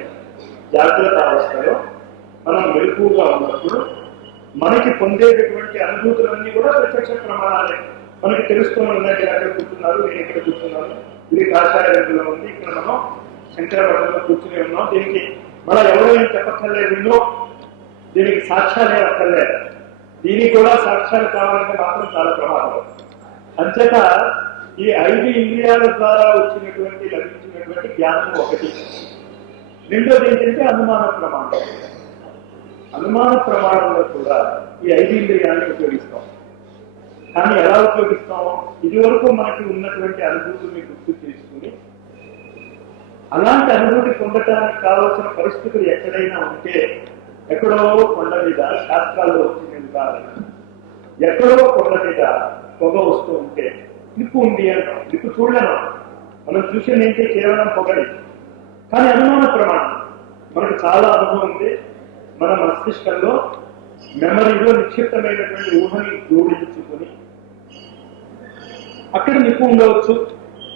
జాగ్రత్త అవస్థలో మనం మెలకువగా ఉన్నప్పుడు మనకి పొందేటటువంటి అనుభూతులన్నీ కూడా ప్రత్యక్ష ప్రమాణాలే. మనకి తెలుసుకొని ఉన్నాయి, ఎక్కడ కూర్చున్నారు, నేను ఇక్కడ కూర్చున్నాను, ఇది కాషాయ రంగులో ఉంది, ఇక్కడ మనం శంకర పట్టణంలో కూర్చుని ఉన్నాం, దీనికి మనం ఎవరైనా చెప్పక్కర్లేదు, దీనికి సాక్ష్యాలే అక్కర్లేదు. దీనికి కూడా సాక్ష్యాలు కావాలంటే మాత్రం చాలా ప్రమాదం. అంచేత ఈ 5 ఇంద్రియాల ద్వారా లభించినటువంటి జ్ఞానం ఒకటి. రెండోది ఏంటంటే అనుమాన ప్రమాణం. అనుమాన ప్రమాణంలో కూడా ఈ 5 ఇంద్రియాలను ఉపయోగిస్తాం. కానీ ఎలా ఉపయోగిస్తాం? ఇది వరకు మనకి ఉన్నటువంటి అనుభూతిని గుర్తు చేసుకుని, అలాంటి అనుభూతి పొందటానికి కావలసిన పరిస్థితులు ఎక్కడైనా ఉంటే, ఎక్కడో కొండ మీద శాస్త్రాల్లో వచ్చింది కాదు, ఎక్కడో కొండ మీద పొగ వస్తూ ఉంటే నిప్పు ఉంది అంటాం, నిప్పు చూడలేము. మనం చూసింది ఏంటి? కేవలం పొగని. కానీ అనుమాన ప్రమాణం మనకు చాలా అనుభవం ఉంది. మన మస్తిష్కంలో మెమరీలో నిక్షిప్తమైనటువంటి ఊహని జోడించుకుని అక్కడ నిప్పు ఉండవచ్చు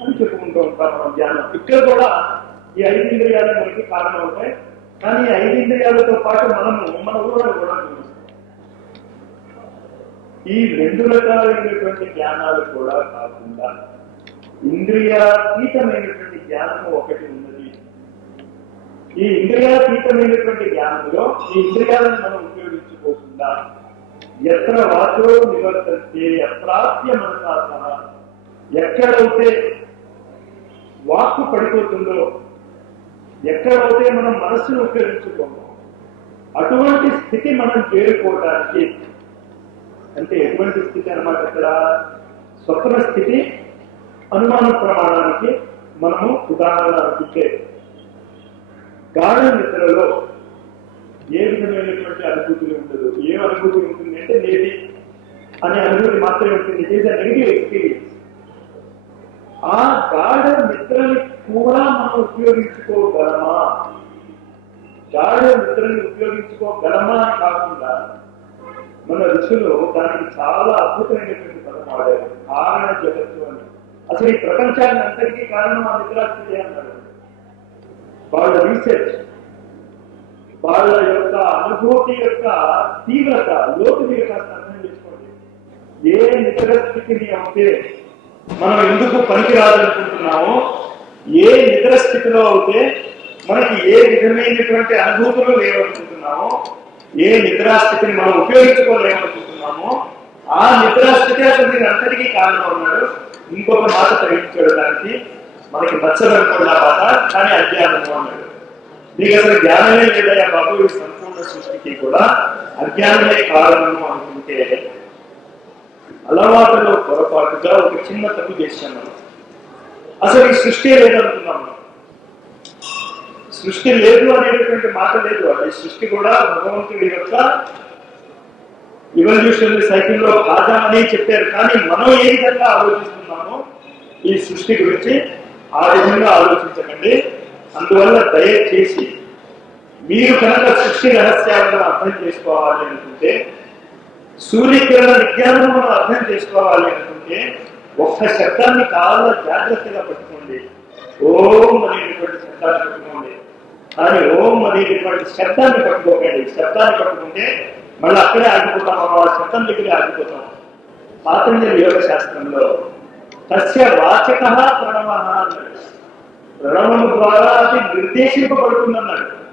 అని చెప్పుకుంటూ ఉంటాం మనం జ్ఞానం. ఇక్కడ కూడా ఈ 5 ఇంద్రియాలు మనకి కారణం అవుతాయి. కానీ ఈ 5 ఇంద్రియాలతో పాటు మన ఊహను కూడా చూపిస్తాం. ఈ 2 రకాలైనటువంటి జ్ఞానాలు కూడా కాకుండా ఇంద్రియాతీతమైనటువంటి జ్ఞానము ఒకటి ఉన్నది. ఈ ఇంద్రియాతీతమైనటువంటి జ్ఞానంలో ఈ ఇంద్రియాలను మనం ఉపయోగించుకోకుండా ఎత్ర వాచో నివర్తంతే అప్రాప్య మనసా సహా, ఎక్కడైతే వాక్కు పడిపోతుందో, ఎక్కడైతే మనం మనస్సును ఉపయోగించుకోమో, అటువంటి స్థితి మనం చేరుకోవడానికి, అంటే ఎటువంటి స్థితి అన్నమాట ఇక్కడ స్వప్న స్థితి, అనుమాన ప్రమాణానికి మనము ఉదాహరణ అనుకుంటే, గాఢ నిద్రలో ఏ విధమైనటువంటి అనుభూతులు ఉండదు. ఏం అనుభూతి ఉంటుంది అంటే నేది అనే అనుభూతి మాత్రమే ఉంటుంది. It is a negative experience. ఆ గాఢ నిద్రని కూడా మనం ఉపయోగించుకోగలమా? గాఢ నిద్రని ఉపయోగించుకోగలమా అని కాకుండా మన ఋషులు దానికి చాలా అద్భుతమైనటువంటి పదం వాడారు, కారణ జగత్తు అని. అసలు ఈ ప్రపంచాన్ని అంతటికీ కారణం ఆ నిద్రాస్థితి అన్నారు. వాళ్ళ రీసెర్చ్, వాళ్ళ యొక్క అనుభూతి యొక్క తీవ్రత, లోతు మీరు కాస్త అర్థం చేసుకోండి. ఏ నిద్రస్థితిని అయితే మనం ఎందుకు పనికిరాదనుకుంటున్నామో, ఏ నిద్రస్థితిలో అయితే మనకి ఏ విధమైనటువంటి అనుభూతులు లేవనుకుంటున్నామో, ఏ నిద్రాస్థితిని మనం ఉపయోగించుకోలేమనుకుంటున్నామో, ఆ నిద్రాస్థితి అసలు మీరు అంతటికీ కారణం ఉన్నాడు. ఇంకొక మాట తగ్గించాడు దానికి, మనకి నచ్చదనుకున్న మాట, కానీ అజ్ఞానము అన్నాడు. నీకు అసలు జ్ఞానమే లేదయ్యా బాబు, ఈ సంపూర్ణ సృష్టికి కూడా అజ్ఞానమే కారణము అనుకుంటున్నాను. అనుకుంటే అలవాటులో పొరపాటుగా ఒక చిన్న తప్పు చేశాను. అసలు ఈ సృష్టి లేదనుకున్నాము. సృష్టి లేదు అనేటటువంటి మాట లేదు. అది సృష్టి కూడా భగవంతుడి యొక్క ఇవల్యూషన్ సైకిల్లో భాగం అని చెప్పారు. కానీ మనం ఏ విధంగా ఆలోచిస్తున్నామో ఈ సృష్టి గురించి ఆ విధంగా ఆలోచించకండి. అందువల్ల దయచేసి మీరు కనుక సృష్టి రహస్యాలను అర్థం చేసుకోవాలి అనుకుంటే, సూర్యకిరణ విజ్ఞానం మనం అర్థం చేసుకోవాలి అనుకుంటే ఒక్క శబ్దాన్ని చాలా జాగ్రత్తగా పట్టుకోండి. ఓం అనేటువంటి శబ్దాన్ని పట్టుకోండి. కానీ ఓం అనేటువంటి శబ్దాన్ని పట్టుకోకండి. శబ్దాన్ని పట్టుకుంటే మళ్ళీ అక్కడే ఆగిపోతాం, ఆ శబ్దం దగ్గరే ఆగిపోతాం. పాతంజలి యోగ శాస్త్రంలో తస్య వాచక ప్రణవ అన్నాడు. ప్రణవము ద్వారా అది నిర్దేశింపబడుతుందన్నాడు.